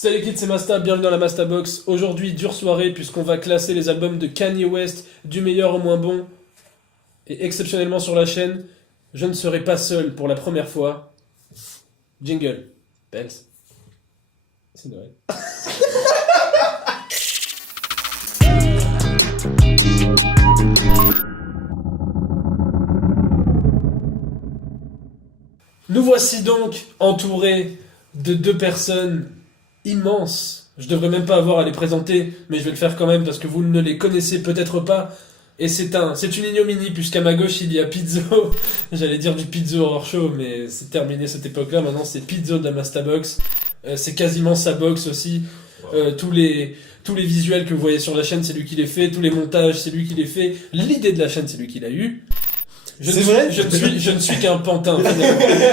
Salut kids, c'est Masta, bienvenue dans la Masta Box. Aujourd'hui, dure soirée puisqu'on va classer les albums de Kanye West du meilleur au moins bon. Et exceptionnellement sur la chaîne, je ne serai pas seul pour la première fois. Jingle. Bells. C'est Noël. Nous voici donc entourés de deux personnes immenses. Je devrais même pas avoir à les présenter, mais je vais le faire quand même parce que vous ne les connaissez peut-être pas. Et c'est une ignominie puisqu'à ma gauche il y a Pizzo. J'allais dire du Pizzo Horror Show, mais c'est terminé cette époque-là. Maintenant c'est Pizzo de la Masta Box. C'est quasiment sa box aussi. Tous les visuels que vous voyez sur la chaîne, c'est lui qui les fait. Tous les montages, c'est lui qui les fait. L'idée de la chaîne, c'est lui qui l'a eu. Je ne suis qu'un pantin.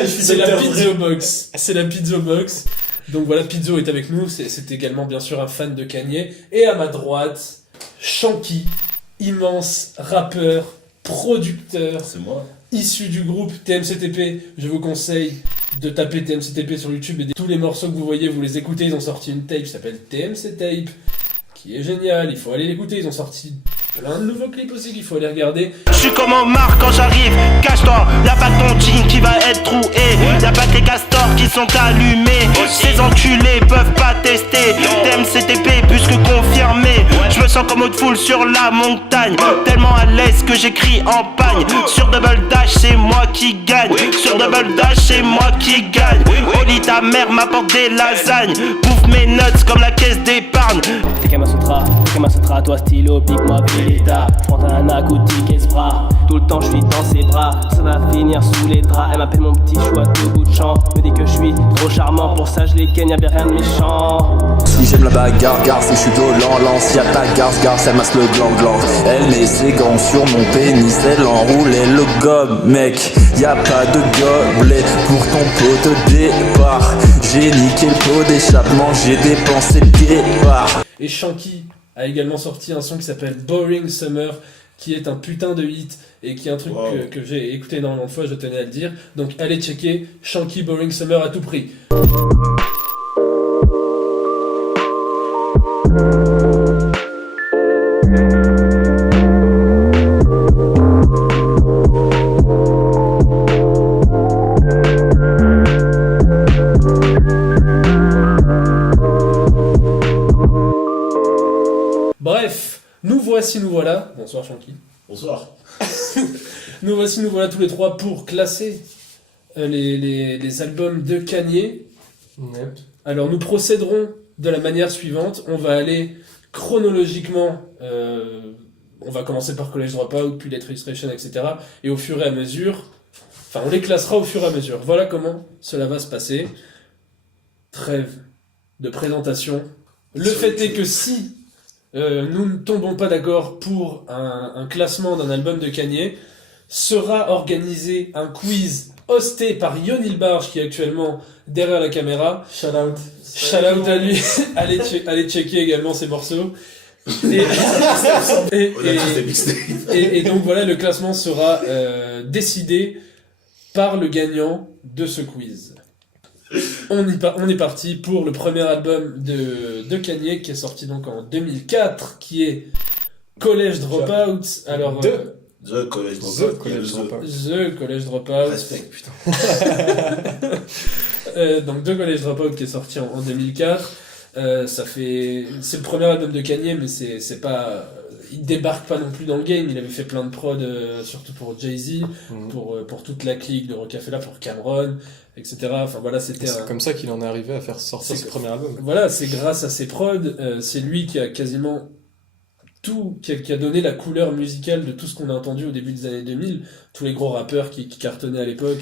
C'est la Pizzo Box. C'est la Pizzo Box. Donc voilà, Pizzo est avec nous. C'est également bien sûr un fan de Kanye. Et à ma droite, Shanky, immense rappeur, producteur. C'est moi. Issu du groupe TMCTP. Je vous conseille de taper TMCTP sur YouTube et tous les morceaux que vous voyez, vous les écoutez. Ils ont sorti une tape qui s'appelle TMC Tape, qui est géniale. Il faut aller l'écouter. Ils ont sorti plein de nouveaux clips aussi qu'il faut aller regarder. Je suis comme Omar quand j'arrive, cache-toi, y'a pas ton jean qui va être troué, y'a pas que les castors qui sont allumés, ces enculés peuvent pas tester, TMCTP plus que confirmé, je me sens comme haute foule sur la montagne, tellement à l'aise que j'écris en pagne, sur Double Dash c'est moi qui gagne, sur Double Dash c'est moi qui gagne, Oli ta mère m'apporte des lasagnes, bouffe mes nuts comme la caisse d'épargne. T'es Kamasutra, toi stylo, pique-moi Pilita. Prends ta nana, Koutik et Spra. Tout le temps je suis dans ses bras, ça va finir sous les draps. Elle m'appelle mon petit choix de bout de champ, me dit que je suis trop charmant, pour ça je les ken, y'a bien rien de méchant. Si j'aime la bagarre, gare, si je suis violent, lance, y'a ta garce, elle masse le gland. Elle met ses gants sur mon pénis, elle enroule et le gobe, mec. Y'a pas de gobelet pour ton pot de départ. J'ai niqué le pot d'échappement, j'ai dépensé le départ. Et Shanky a également sorti un son qui s'appelle Boring Summer, qui est un putain de hit et qui est un truc que j'ai écouté énormément de fois, je tenais à le dire. Donc allez checker Shanky Boring Summer à tout prix. Bref, nous voilà. Bonsoir Shanky. Bonsoir. Nous voilà tous les trois pour classer les albums de Kanye. Yep. Alors nous procéderons de la manière suivante. On va aller chronologiquement. On va commencer par College Dropout, puis Late Registration, etc. Et au fur et à mesure, on les classera au fur et à mesure. Voilà comment cela va se passer. Trêve de présentation. Le fait est que si nous ne tombons pas d'accord pour un classement d'un album de Kanye, sera organisé un quiz hosté par Yonil Barge qui est actuellement derrière la caméra. Shout out à lui. allez checker également ses morceaux. Et donc voilà, le classement sera décidé par le gagnant de ce quiz. On est parti pour le premier album de Kanye qui est sorti donc en 2004, qui est College Dropout. Alors The College Dropout. The College Dropout. Respect, putain. Donc The College Dropout qui est sorti en 2004. C'est le premier album de Kanye, mais c'est pas, il débarque pas non plus dans le game. Il avait fait plein de prod, surtout pour Jay-Z, pour toute la clique de Rockefeller, pour Cameron, etc. Enfin voilà, c'est comme ça qu'il en est arrivé à faire sortir ce premier album. Voilà, c'est grâce à ses prods, c'est lui qui a quasiment tout, qui a donné la couleur musicale de tout ce qu'on a entendu au début des années 2000. Tous les gros rappeurs qui cartonnaient à l'époque.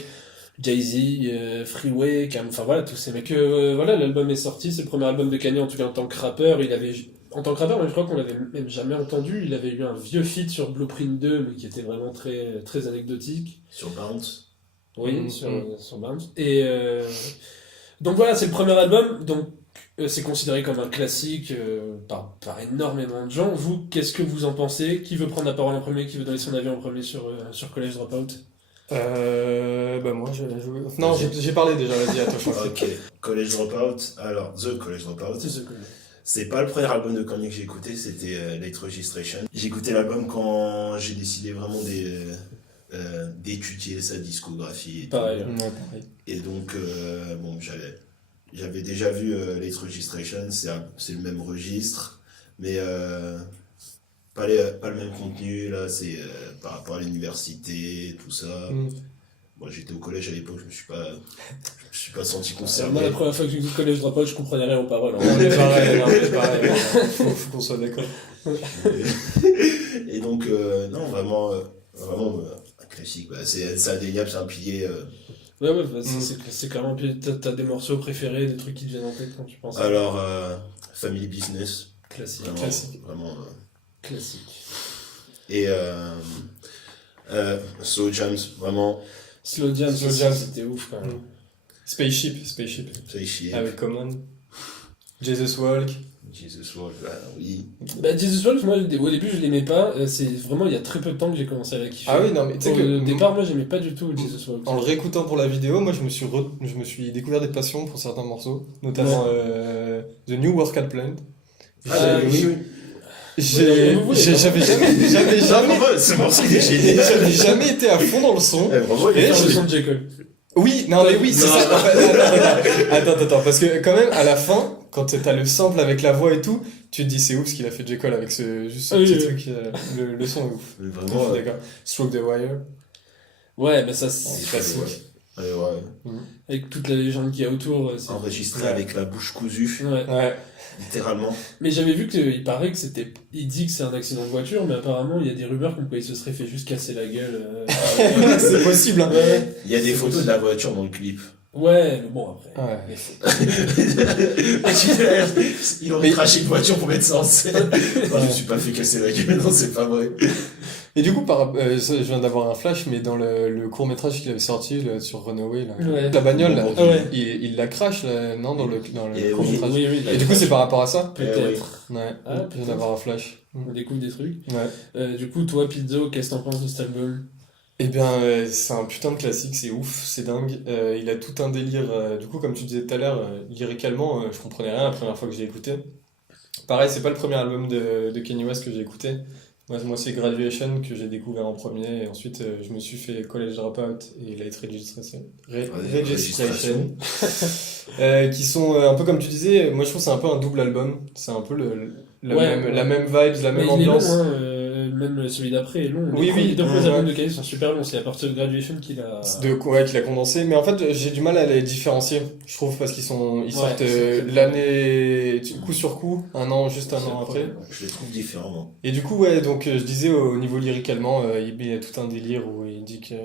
Jay-Z, Freeway, enfin voilà, tous ces mecs. Voilà, l'album est sorti, c'est le premier album de Kanye en tout cas en tant que rappeur. En tant que rappeur, mais je crois qu'on l'avait même jamais entendu. Il avait eu un vieux feat sur Blueprint 2, mais qui était vraiment très, très anecdotique. Sur Bounce. Oui, sur Bounce. Et donc voilà, c'est le premier album, donc c'est considéré comme un classique par énormément de gens. Vous, qu'est-ce que vous en pensez? Qui veut prendre la parole en premier? Qui veut donner son avis en premier sur College Dropout? Bah moi, j'ai joué... Non, j'ai parlé déjà, vas-y, attends, je pense. Ok, College Dropout. Alors, The College Dropout. C'est ce que... C'est pas le premier album de Kanye que j'ai écouté, c'était Late Registration. J'ai écouté l'album quand j'ai décidé vraiment d'étudier sa discographie. Et Pareil. Ouais, pareil. Et donc, bon, j'avais déjà vu Late Registration, c'est le même registre, mais pas le même contenu, là, c'est par rapport à l'université, tout ça. Moi, j'étais au collège à l'époque, je me suis pas senti concerné. Moi, la première fois que j'ai vu le collège Dropout, je comprenais rien aux paroles. On est pareil, faut qu'on soit d'accord. Et donc, non, vraiment, un classique, bah, c'est indéniable, c'est un pilier. Ouais, bah, c'est clairement... T'as des morceaux préférés, des trucs qui te viennent en tête quand tu penses. Alors, Family Business. Classique. Vraiment, Classique. Vraiment. Classique. Et Slow Jams, vraiment, Slow Jams, Slow Jams. c'était ouf quand même. Spaceship. ça y chier. Avec Common. Jesus Walk. Jesus Walk, bah, oui. Bah, Jesus Walk, moi, au début, je l'aimais pas. C'est vraiment, il y a très peu de temps que j'ai commencé à la kiffer. Ah oui, non, mais tu sais que... Au départ, moi, j'aimais pas du tout Jesus Walk. En le réécoutant pour la vidéo, moi je me suis découvert des passions pour certains morceaux, notamment The New Workout Plan. J'avais jamais Ce morceau, il est génial. j'avais jamais été à fond dans le son. Vraiment, il Et est C'est je- le génial. son de J. Cole. Oui, non mais oui, c'est ça. Attends, parce que quand même à la fin, quand t'as le sample avec la voix et tout, tu te dis c'est ouf ce qu'il a fait J. Cole avec juste ce Ah oui, petit oui. truc, le son est ouf. Mais Je Vraiment, suis d'accord. Stroke the Wire. Ouais, bah ça, c'est c'est classique. Ouais. avec toute la légende qu'il y a autour. C'est... Enregistré avec la bouche cousue, Ouais. Ouais. littéralement. Mais j'avais vu qu'il paraît que c'était... Il dit que c'est un accident de voiture, mais apparemment, il y a des rumeurs comme quoi il se serait fait juste casser la gueule. C'est possible. Hein. Ouais. Il y a des photos de la voiture dans le clip. Ouais, mais bon, après... Ouais. mais c'est- Il aurait craché une voiture pour mettre ça en scène. Non, je me suis pas fait casser la gueule, non, c'est pas vrai. Et du coup, je viens d'avoir un flash, mais dans le court-métrage qu'il avait sorti là, sur Runaway, là, Ouais. la bagnole, là, Ah ouais. il la crache, là, non, dans le Et court-métrage. Oui, oui, Et du coup, c'est par rapport à ça? peut-être. Ouais, Ah, je viens d'avoir un flash. On découvre des trucs. Ouais. Du coup, toi, Pizzo, qu'est-ce que t'en penses de cet album? Eh bien, c'est un putain de classique, c'est ouf, c'est dingue. Il a tout un délire. Du coup, comme tu disais tout à l'heure, lyricalement, je comprenais rien la première fois que j'ai écouté. Pareil, c'est pas le premier album de Kanye West que j'ai écouté. Moi, c'est Graduation que j'ai découvert en premier, et ensuite, je me suis fait College Dropout et Late Registration. Registration. Qui sont un peu comme tu disais, moi je trouve que c'est un peu un double album. C'est un peu la même vibes, la même Mais il est long, ambiance. hein, même celui d'après est long. Oui, oui, Les deux premiers ouais. albums de Kanye sont super longs, c'est à partir de Graduation qu'il a... Ouais, qu'il a condensé, mais en fait j'ai du mal à les différencier, je trouve, parce qu'ils sortent l'année coup sur coup, un an après. Je les trouve différemment. Et du coup, ouais, donc je disais au niveau lyricalement, il y a tout un délire où il dit que,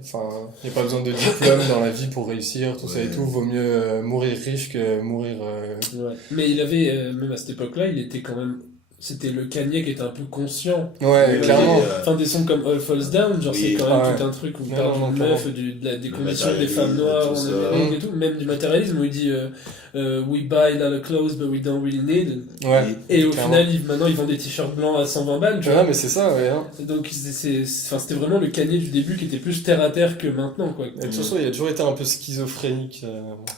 enfin, il n'y a pas besoin de diplôme dans la vie pour réussir, tout ça et tout, vaut mieux mourir riche que mourir. Ouais. Mais il avait, même à cette époque-là, il était quand même... C'était le Kanye qui était un peu conscient. Ouais, clairement. Enfin, des sons comme All Falls Down, genre Oui. c'est quand même Ah ouais. tout un truc où il Non, parle non, d'une clairement. meuf, des conditions des matérialisme, femmes noires tout en ça. Amérique et tout, même du matérialisme où il dit We buy a lot of clothes but we don't really need. Ouais. Et au Clairement. final, maintenant ils vendent des t-shirts blancs à 120 balles, tu vois. Ouais, mais c'est ça, ouais. Hein. Donc c'était vraiment le Kanye du début qui était plus terre à terre que maintenant, quoi. Et de toute façon, il a toujours été un peu schizophrénique.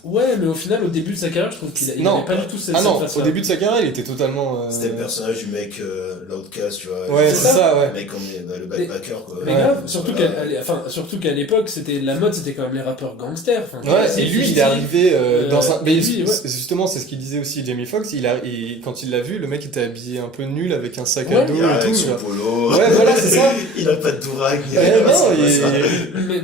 Ouais, mais au final, au début de sa carrière, je trouve qu'il Non. avait pas du tout cette Ah non, face-là. au début de sa carrière, il était totalement. C'était le personnage du mec, l'outcast, tu vois. Ouais, c'est ça, ouais. Le mec comme le backpacker, quoi. Mais Ouais. grave, surtout Voilà. surtout qu'à l'époque, la mode, c'était quand même les rappeurs gangsters. Enfin, Ouais, c'est et lui, il 50, est arrivé dans un. Mais lui, ouais. justement, c'est ce qu'il disait aussi Jamie Foxx. Quand il l'a vu, le mec était habillé un peu nul avec un sac à Ouais, dos Il a et tout. avec son genre. polo. Ouais, voilà, c'est ça. Il a pas de dourag. Mais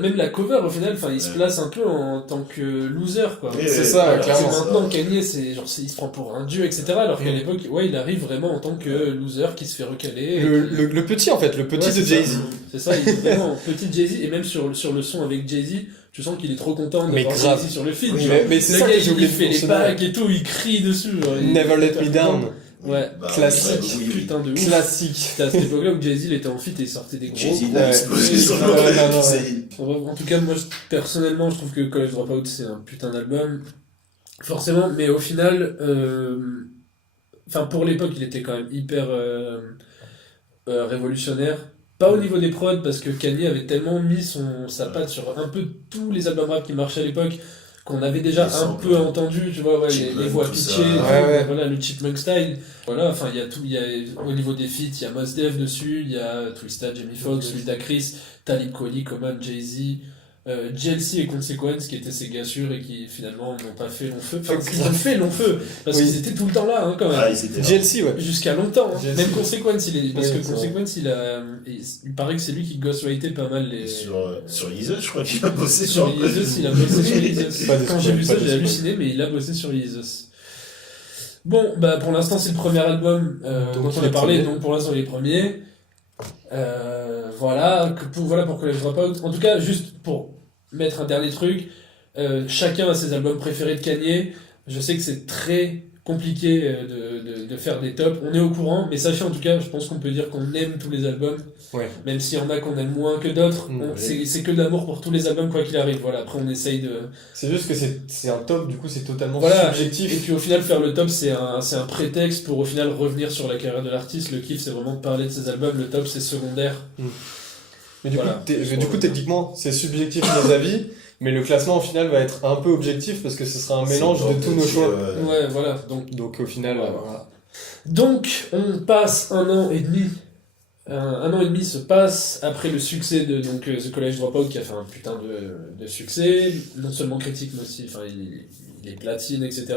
même la cover, au final, enfin, il se Ouais. place un peu en tant que loser, quoi. Oui, C'est oui, ça, Alors clairement. que maintenant, Kanye, il se prend pour un dieu, etc. Alors qu'à l'époque, ouais, il arrive vraiment en tant que loser qui se fait recaler. et qui- Le petit, en fait, le petit Ouais, de c'est ça. Jay-Z. C'est ça, il est vraiment petit Jay-Z, et même sur le son avec Jay-Z, tu sens qu'il est trop content Mais d'avoir grave. Jay-Z sur le film. Oui, genre. mais c'est Le ça gars, que j'ai oublié il de fait les mentionner. bacs et tout, il crie dessus. Genre, il Never est Let hyper Me content. Down. Ouais, Classique. Oui, oui. putain de ouf. Classique. C'était à cette époque-là où Jay-Z il était en fit et il sortait des gros. Jay-Z, il gros- a Ouais. explosé Ouais, sur ouais, le ouais, ouais. C'est- En tout cas, moi, personnellement, je trouve que College Dropout, c'est un putain d'album. Forcément, mais au final, enfin, pour l'époque, il était quand même hyper révolutionnaire. Pas au niveau des prods, parce que Kanye avait tellement mis sa patte sur un peu tous les albums rap qui marchaient à l'époque, qu'on avait déjà Les un samples. peu entendu, tu vois, les Chipmunk, voix tout pitchées, ça. Ouais. voilà, le Chipmunk style. Voilà, enfin, au niveau des feats, il y a Mos Def dessus, il y a Twista, Jamie Foxx, Ludacris, Talib Kweli, Common, Jay-Z, GLC et Consequence, qui étaient ses gars sûrs et qui finalement n'ont pas fait long feu. Enfin, ils ont fait long feu, parce Oui. qu'ils étaient tout le temps là, hein, quand même. Ah, ils étaient là. GLC, ouais. Jusqu'à longtemps, hein. GLC. Même Consequence, parce Oui, que c'est Consequence, il paraît que c'est lui qui ghostwritait pas mal les. Sur Yeezus, je crois qu'il a bossé Sur Yeezus, il a bossé sur Yeezus. Pas de Quand spoil, j'ai vu pas ça, de j'ai spoil. halluciné, mais il a bossé sur Yeezus. Bon, bah pour l'instant, c'est le premier album Donc, dont on il a est parlé, premier. donc pour l'instant, il est premier. Voilà pour College Dropout. En tout cas, juste pour mettre un dernier truc, chacun a ses albums préférés de Kanye. Je sais que c'est très compliqué de faire des tops. On est au courant, mais sachez en tout cas, je pense qu'on peut dire qu'on aime tous les albums. Ouais. Même s'il y en a qu'on aime moins que d'autres, c'est que de l'amour pour tous les albums, quoi qu'il arrive. Voilà, après on essaye de. C'est juste que c'est un top, du coup, c'est totalement Voilà, subjectif. et puis au final, faire le top, c'est un prétexte pour au final revenir sur la carrière de l'artiste. Le kiff, c'est vraiment de parler de ses albums. Le top, c'est secondaire. Mais du Voilà. coup, techniquement, c'est subjectif nos avis, mais le classement au final va être un peu objectif parce que ce sera un mélange de tous nos choix. Ouais, voilà. Donc au final, voilà. Donc, on passe un an et demi. Un an et demi se passe après le succès de The College Dropout, qui a fait un putain de succès, non seulement critique, mais aussi, enfin, il est platine, etc.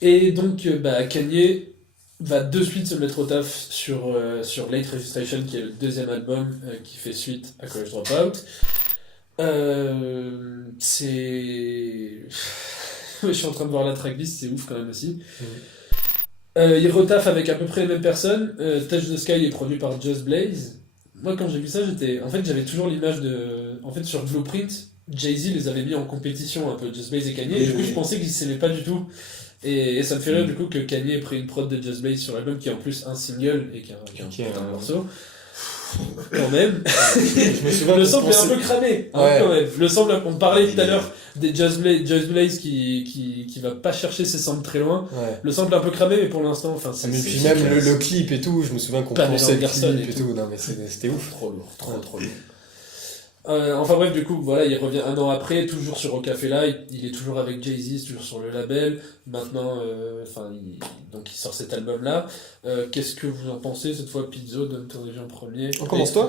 Et donc, Kanye va de suite se mettre au taf sur Late Registration, qui est le deuxième album qui fait suite à College Dropout. C'est... Je suis en train de voir la tracklist, c'est ouf quand même aussi. Il retaffe avec à peu près les mêmes personnes. Touch the Sky est produit par Just Blaze. Moi, quand j'ai vu ça, j'avais toujours l'image de... En fait, sur Blueprint, Jay-Z les avait mis en compétition un peu, Just Blaze et Kanye. Et du coup, je pensais qu'ils s'aimaient pas du tout. Et ça me fait rire du coup que Kanye ait pris une prod de Just Blaze sur l'album, qui est en plus un single et qui est un putain de morceau. Quand même. Je me souviens Le parce sample qu'on est un s'est- peu cramé, hein, Ouais. quand même. Le sample, on parlait tout à l'heure des Just Blaze qui va pas chercher ses samples très loin. Ouais. Le sample est un peu cramé, mais pour l'instant, enfin, c'est... Mais c'est puis même efficace. le clip et tout, je me souviens qu'on Pamela pensait le Anderson clip et et tout. Non mais c'était ouf. Trop lourd, trop lourd. Enfin bref, du coup, voilà, il revient un an après, toujours sur Rocafella, il est toujours avec Jay-Z, toujours sur le label. Maintenant, donc il sort cet album-là. Qu'est-ce que vous en pensez cette fois, Pizzo? Donne ton avis en premier. On commence toi?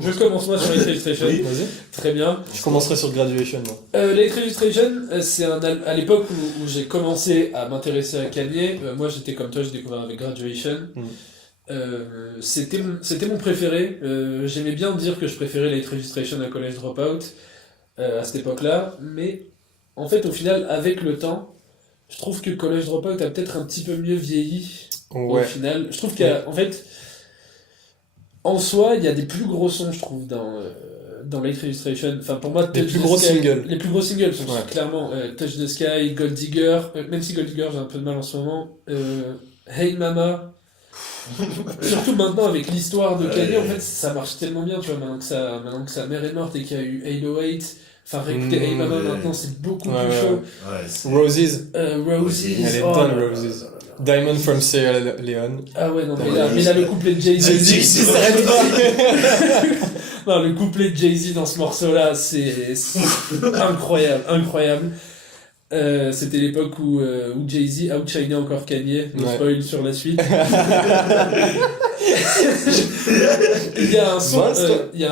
Je commence moi sur Late Registration. Oui, vas-y. Très bien. Je commencerai sur Graduation, moi. Late Registration, c'est à l'époque où j'ai commencé à m'intéresser à Kanye. Moi, j'étais comme toi, j'ai découvert avec Graduation. C'était mon préféré. J'aimais bien dire que je préférais Late Registration à College Dropout à cette époque-là, mais en fait, au final, avec le temps, je trouve que College Dropout a peut-être un petit peu mieux vieilli. Au Ouais. final, je trouve qu'en fait, en soi, il y a des plus gros sons, je trouve, dans Late Registration. Enfin, pour moi, Les Touch plus the gros Sky- singles. Les plus gros singles sont Ouais. clairement Touch the Sky, Gold Digger, même si Gold Digger, j'ai un peu de mal en ce moment. Hey Mama. Surtout maintenant avec l'histoire de Kanye, en fait, ça marche tellement bien, tu vois, maintenant que sa mère est morte et qu'il y a eu 808. Enfin, réécouter Hey Mama ouais. maintenant, c'est beaucoup Ouais, plus ouais. chaud. Ouais, c'est- Roses. Roses. Elle est oh dingue, là là Roses. là là là. Diamond from Sierra Leone. Ah ouais, non, Diamond. mais là, le couplet de Jay-Z. Jay-Z qui s'arrête pas. Non, le couplet de Jay-Z dans ce morceau-là, c'est incroyable, incroyable. C'était l'époque où Jay-Z outshinait encore Kanye, no Ouais. spoil sur la suite. Il y a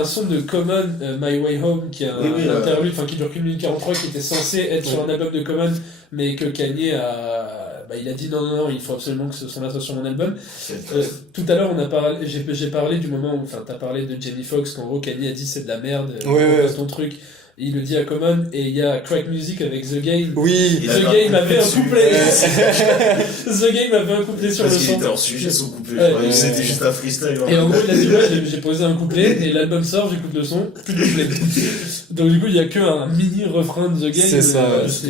un son de Common, My Way Home, qui est un interlude, enfin qui dure qu'une minute 43, qui était censé être sur un album de Common, mais que Kanye il a dit non, il faut absolument que ce son-là soit sur mon album. Tout à l'heure, j'ai parlé du moment où, enfin, t'as parlé de Jamie Foxx, qu'en gros, Kanye a dit c'est de la merde, Ouais. ton truc. Il le dit à Common, et il y a Crack Music avec The Game. Oui. Il The a Game pas avait un dessus. couplet. The Game avait un couplet sur Parce le qu'il son. était hors sujet son couplet. Ouais. Je croyais que c'était juste un freestyle. Et en gros, il a dit ouais, j'ai posé un couplet, et l'album sort, j'écoute le son, plus de couplet. Donc du coup, il y a que un mini refrain de The Game. C'est ça, ouais.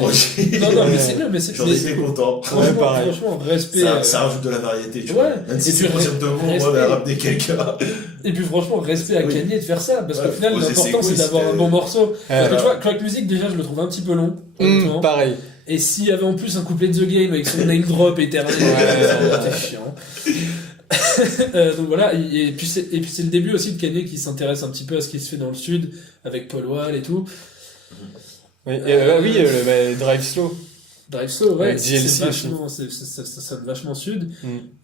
Non, mais c'est bien, mais c'est J'en étais content. Ouais, pareil. franchement, respect. Ça rajoute de la variété, tu Ouais. vois. Même si Et c'est puis, pour dire de mots, moi, respect. de ramener quelqu'un. Et puis franchement, respect à Oui. Kanye de faire ça, parce Ouais, qu'au final, poser ses l'important c'est couilles, d'avoir un c'était- bon morceau. Parce que Ouais. tu vois, Crack Music, déjà, je le trouve un petit peu long, honnêtement. Pareil. Et s'il y avait en plus un couplet de The Game avec son name drop éternel, c'était chiant. Donc voilà, et puis c'est le début aussi de Kanye qui s'intéresse un petit peu à ce qui se fait dans le sud, avec Paul Wall et tout. Oui, Drive Slow. Drive Slow, ouais, Avec DLC c'est vachement, ça sonne vachement sud.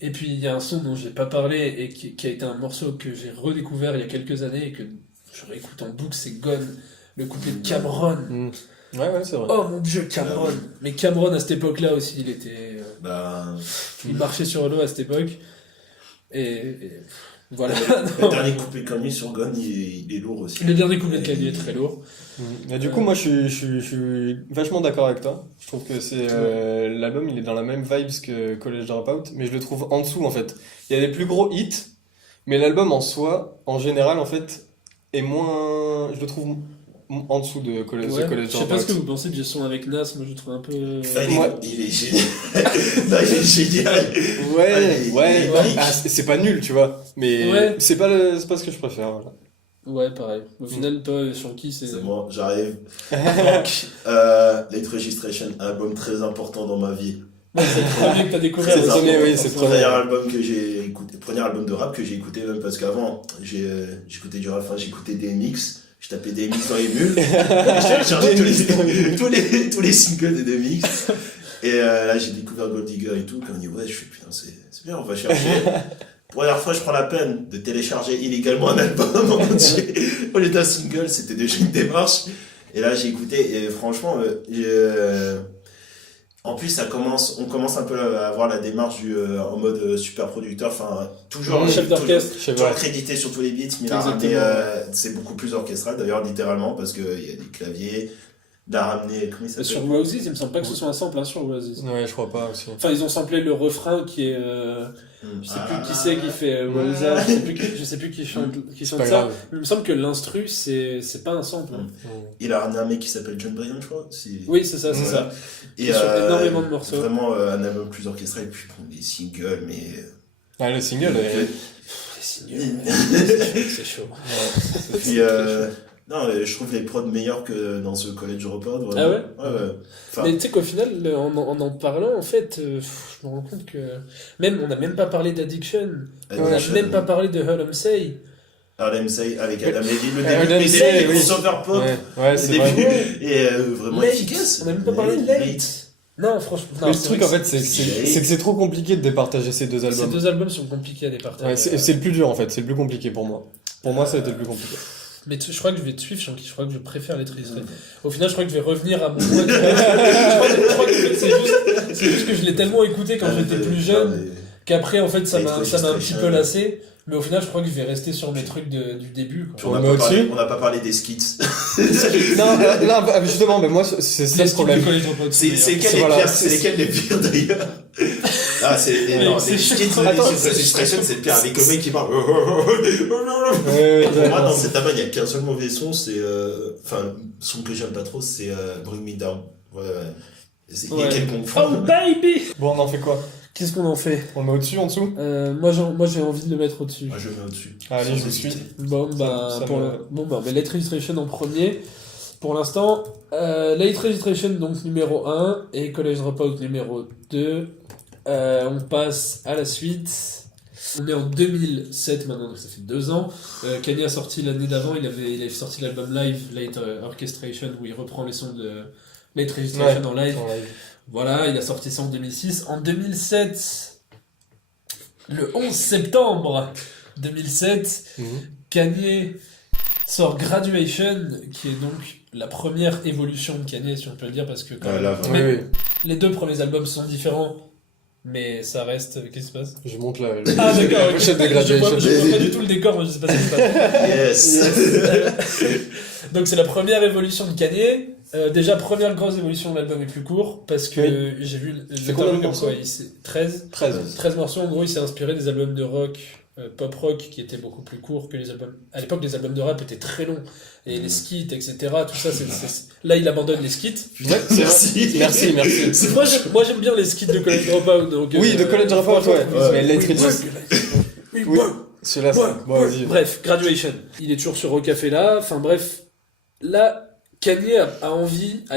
Et puis il y a un son dont j'ai pas parlé et qui a été un morceau que j'ai redécouvert il y a quelques années et que je réécoute en boucle, c'est Gone, le couplet de Cameron. Ouais, c'est vrai. Oh mon dieu, Cameron. Mais Cameron à cette époque-là aussi, il était, il marchait sur l'eau à cette époque. Et voilà. Le dernier couplet de Kanye sur Gone, il est lourd aussi. Le dernier couplet de Kanye est très lourd. Et du coup, moi, je suis vachement d'accord avec toi. Je trouve que c'est l'album, il est dans la même vibes que College Dropout, mais je le trouve en dessous, en fait. Il y a des plus gros hits, mais l'album en soi, en général, en fait, est moins... Je le trouve en dessous de College Dropout. Je sais pas ce que vous pensez du son avec Nas, moi je le trouve un peu... Il est génial. Non, il est génial. Ouais. Ah, c'est pas nul, tu vois, mais c'est pas ce que je préfère, voilà. Ouais, pareil. Au final, toi, Shanky, c'est... C'est bon, j'arrive. Donc, Late Registration, un album très important dans ma vie. C'est le premier que t'as découvert. C'est le premier album que j'ai écouté, premier album de rap que j'ai écouté, même parce qu'avant, j'écoutais du rap, enfin, j'écoutais des mix. Je tapais des mix dans les bulles. Je téléchargeais tous les singles des mix. Et là, j'ai découvert Gold Digger et tout. Quand on dit, ouais, je fais putain, c'est bien, on va chercher. Première fois, je prends la peine de télécharger illégalement un album entier. Au lieu d'un single, c'était déjà une démarche. Et là, j'ai écouté, et franchement, en plus, on commence un peu à avoir la démarche en mode super producteur, enfin, toujours chef d'orchestre, toujours crédité sur tous les beats, mais c'est beaucoup plus orchestral, d'ailleurs, littéralement, parce qu'il y a des claviers. Il a ramené, comment il s'appelle? Sur Oasis, il me semble pas que ce soit un sample sur Oasis. Ouais, je crois pas aussi. Enfin, ils ont samplé le refrain qui est. Je sais plus qui c'est qui fait Walza, je sais plus qui chante ça. Grave. Il me semble que l'instru, c'est pas un sample. Il a ramené un mec qui s'appelle John Bryan, je crois. Oui, c'est ça, c'est ça. Et sur énormément de morceaux. Vraiment un album plus orchestral, et puis bon, les singles, mais. Ah, le single, les singles. C'est chaud. Et puis, non, je trouve les prods meilleurs que dans ce College Dropout. Ah ouais? Ouais. Enfin, mais tu sais qu'au final, en parlant, en fait, je me rends compte que on n'a même pas parlé d'Addiction. On n'a même pas parlé de Hell Say. Harlem Say avec Adam Levine, le Harlem début, Say, les crossover pop. Ouais, c'est vrai. Et vraiment Late. efficace. On n'a même pas parlé de Late. Non, franchement. Mais le truc, en fait, c'est que c'est trop compliqué de départager ces deux albums. Ces deux albums sont compliqués à départager. Ouais, c'est le plus dur, en fait. C'est le plus compliqué pour moi. Pour moi, ça a été le plus compliqué. Mais je crois que je vais te suivre, Shanky. Je crois que je préfère les tristes. Au final, je crois que je vais revenir à mon mois de... je crois que c'est juste que je l'ai tellement écouté quand j'étais plus jeune qu'après, en fait, ça m'a un petit peu lassé. Mais au final, je crois que je vais rester sur mes trucs du début. On n'a pas parlé des skits. non, justement, mais moi, c'est ça le problème. C'est lesquels les pires d'ailleurs? Ah, c'est skits sur Registration, c'est le pire. Avec le mec qui parle. Pour moi, dans cet album, il n'y a qu'un seul mauvais son, c'est. Enfin, son que j'aime pas trop, c'est Bring Me Down. Ouais. Il y a quelqu'un. Oh baby! Bon, on en fait quoi? Qu'est-ce qu'on en fait? On le met au-dessus, en dessous? Moi j'ai envie de le mettre au-dessus. Moi je le mets au-dessus. Allez, je vous suis. Bon, mais Late Registration en premier. Pour l'instant, Late Registration donc numéro 1 et College Dropout numéro 2. On passe à la suite. On est en 2007 maintenant, donc ça fait 2 ans. Kanye a sorti l'année d'avant, il avait sorti l'album live, Late Orchestration, où il reprend les sons de Late Registration en live. Voilà, il a sorti ça en 2006. En 2007, le 11 septembre 2007, Kanye sort Graduation, qui est donc la première évolution de Kanye, si on peut le dire, parce que les deux premiers albums sont différents, mais ça reste... Qu'est-ce qui se passe? Je monte la pochette de Graduation. Je vois pas du tout le décor, mais je sais pas ce qui se passe. Yes. Donc c'est la première évolution de Kanye. Déjà, première grosse évolution, l'album est plus court, parce que j'ai vu le tableau comme quoi, 13 morceaux. En gros, il s'est inspiré des albums de rock, pop rock, qui étaient beaucoup plus courts que les albums. À l'époque, les albums de rap étaient très longs, et les skits, etc. Tout ça, là, il abandonne les skits. Merci. Moi, j'aime bien les skits de College Dropout. Donc, de College Dropout, mais Late Registration. Oui, celui-là, ça. Bon, vas-y. Bref, Graduation. Il est toujours sur Rocafella. Enfin, bref. Là, Kanye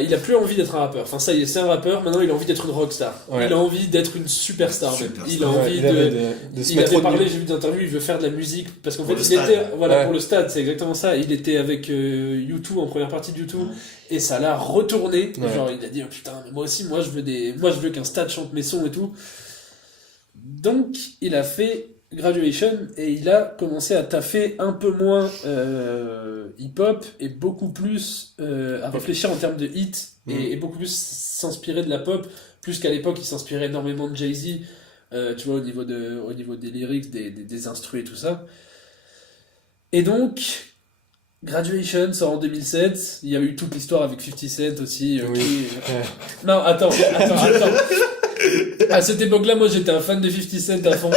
il a plus envie d'être un rappeur. Enfin, ça y est, c'est un rappeur, maintenant il a envie d'être une rockstar. Ouais. Il a envie d'être une superstar. même. Il a envie il de. avait de se Il mettre avait au parlé, milieu. j'ai vu des interviews, il veut faire de la musique. Parce qu'en fait, Pour le il stade. était. Voilà, Ouais. pour le stade, c'est exactement ça. Il était avec U2 en première partie de U2. Et ça l'a retourné. Ouais. Genre, il a dit, oh, putain, mais moi aussi, moi je veux qu'un stade chante mes sons et tout. Donc, il a fait Graduation et il a commencé à taffer un peu moins hip-hop et beaucoup plus à réfléchir en termes de hits et beaucoup plus s'inspirer de la pop, plus qu'à l'époque il s'inspirait énormément de Jay-Z, tu vois, au niveau des lyrics, des instrus et tout ça. Et donc, Graduation sort en 2007, il y a eu toute l'histoire avec 50 Cent aussi. Oui. Non, attends. À cette époque-là, moi j'étais un fan de 50 Cent à fond.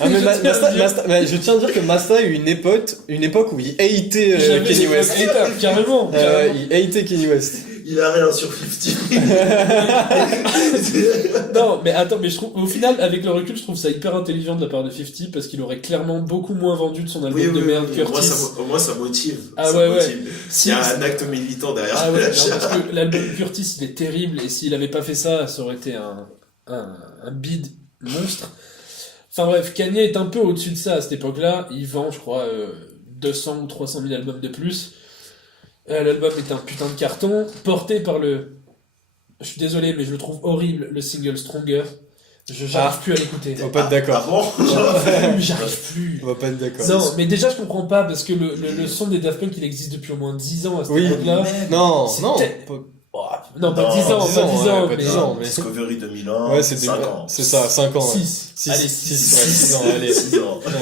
Ah, mais Je tiens à dire- mais je tiens à dire que Masta a eu une époque où il hated J'avais Kanye des West. haters, carrément. Il hated Kanye West. Il a rien sur 50. Non, mais attends, mais je trouve, au final, avec le recul, je trouve ça hyper intelligent de la part de 50 parce qu'il aurait clairement beaucoup moins vendu de son album de merde, Curtis. Au moins, ça motive. Ah Ça ouais, motive. Si- Il y a un acte militant derrière. Ah ouais, non, parce que l'album Curtis, il est terrible et s'il avait pas fait ça, ça aurait été un bid monstre. Enfin bref, Kanye est un peu au-dessus de ça à cette époque-là. Il vend, je crois, 200 ou 300 000 albums de plus. L'album est un putain de carton, porté par le... Je suis désolé, mais je le trouve horrible, le single Stronger. J'arrive plus à l'écouter. On va pas être d'accord. Bon. J'arrive plus. On va pas être d'accord. Non, mais déjà, je comprends pas, parce que le son des Daft Punk, il existe depuis au moins 10 ans à cette Oui. époque-là. Non, C'était- non. Non, pas Non, 10 ans, 10 pas ans, 10 ouais, ans, pas mais... 10 ans. Discovery 2001. Ouais, c'était 5 ans. C'est ça, 5 ans. 6. Allez, 6 6. ans, allez. 6 ans. Ouais.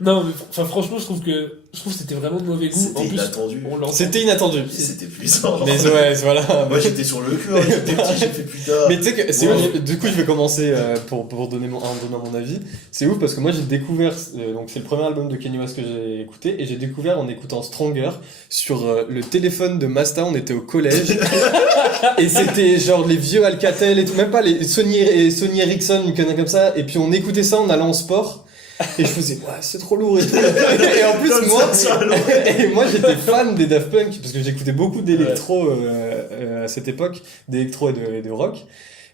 Non, mais enfin, franchement, je trouve que c'était vraiment de mauvais goût. C'était En plus, inattendu. on l'entend. C'était inattendu. C'était puissant. Mais ouais, voilà. Moi, j'étais sur le cul, hein, j'étais petit, j'ai fait putain. Mais tu sais que c'est Ouais. ouf, du coup je vais commencer pour donner en donnant mon avis. C'est ouf parce que moi j'ai découvert, donc c'est le premier album de Kanye West que j'ai écouté, et j'ai découvert en écoutant Stronger sur le téléphone de Masta, on était au collège, et c'était genre les vieux Alcatel et tout, même pas les Sony Ericsson, une connerie comme ça, et puis on écoutait ça en allant au sport. Et je faisais, ouais, c'est trop lourd et tout. Et en plus, Comme moi, ça, sur le- et moi j'étais fan des Daft Punk parce que j'écoutais beaucoup d'électro à cette époque, d'électro et de rock.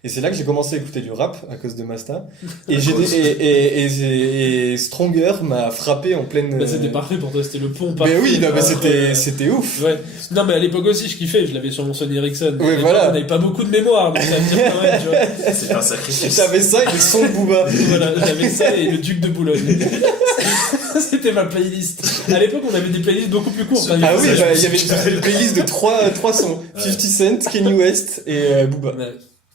Et c'est là que j'ai commencé à écouter du rap à cause de Masta. Et et Stronger m'a frappé en pleine. Bah, c'était parfait pour toi, c'était le pont Mais parfait. oui, non, mais Après, c'était ouf. Ouais. Non, mais à l'époque aussi, je kiffais, je l'avais sur mon Sony Ericsson. Oui, À l'époque, voilà. On n'avait pas beaucoup de mémoire, donc ça veut dire quand même, tu vois. C'est un sacrifice. J'avais ça et le son de Booba. Voilà, j'avais ça et le Duc de Boulogne. C'était ma playlist. À l'époque, on avait des playlists beaucoup plus courtes. hein. Ah oui, Ça, bah, je il y me suis- avait une playlist de 3 sons. 50 Cent, Kanye West et Booba.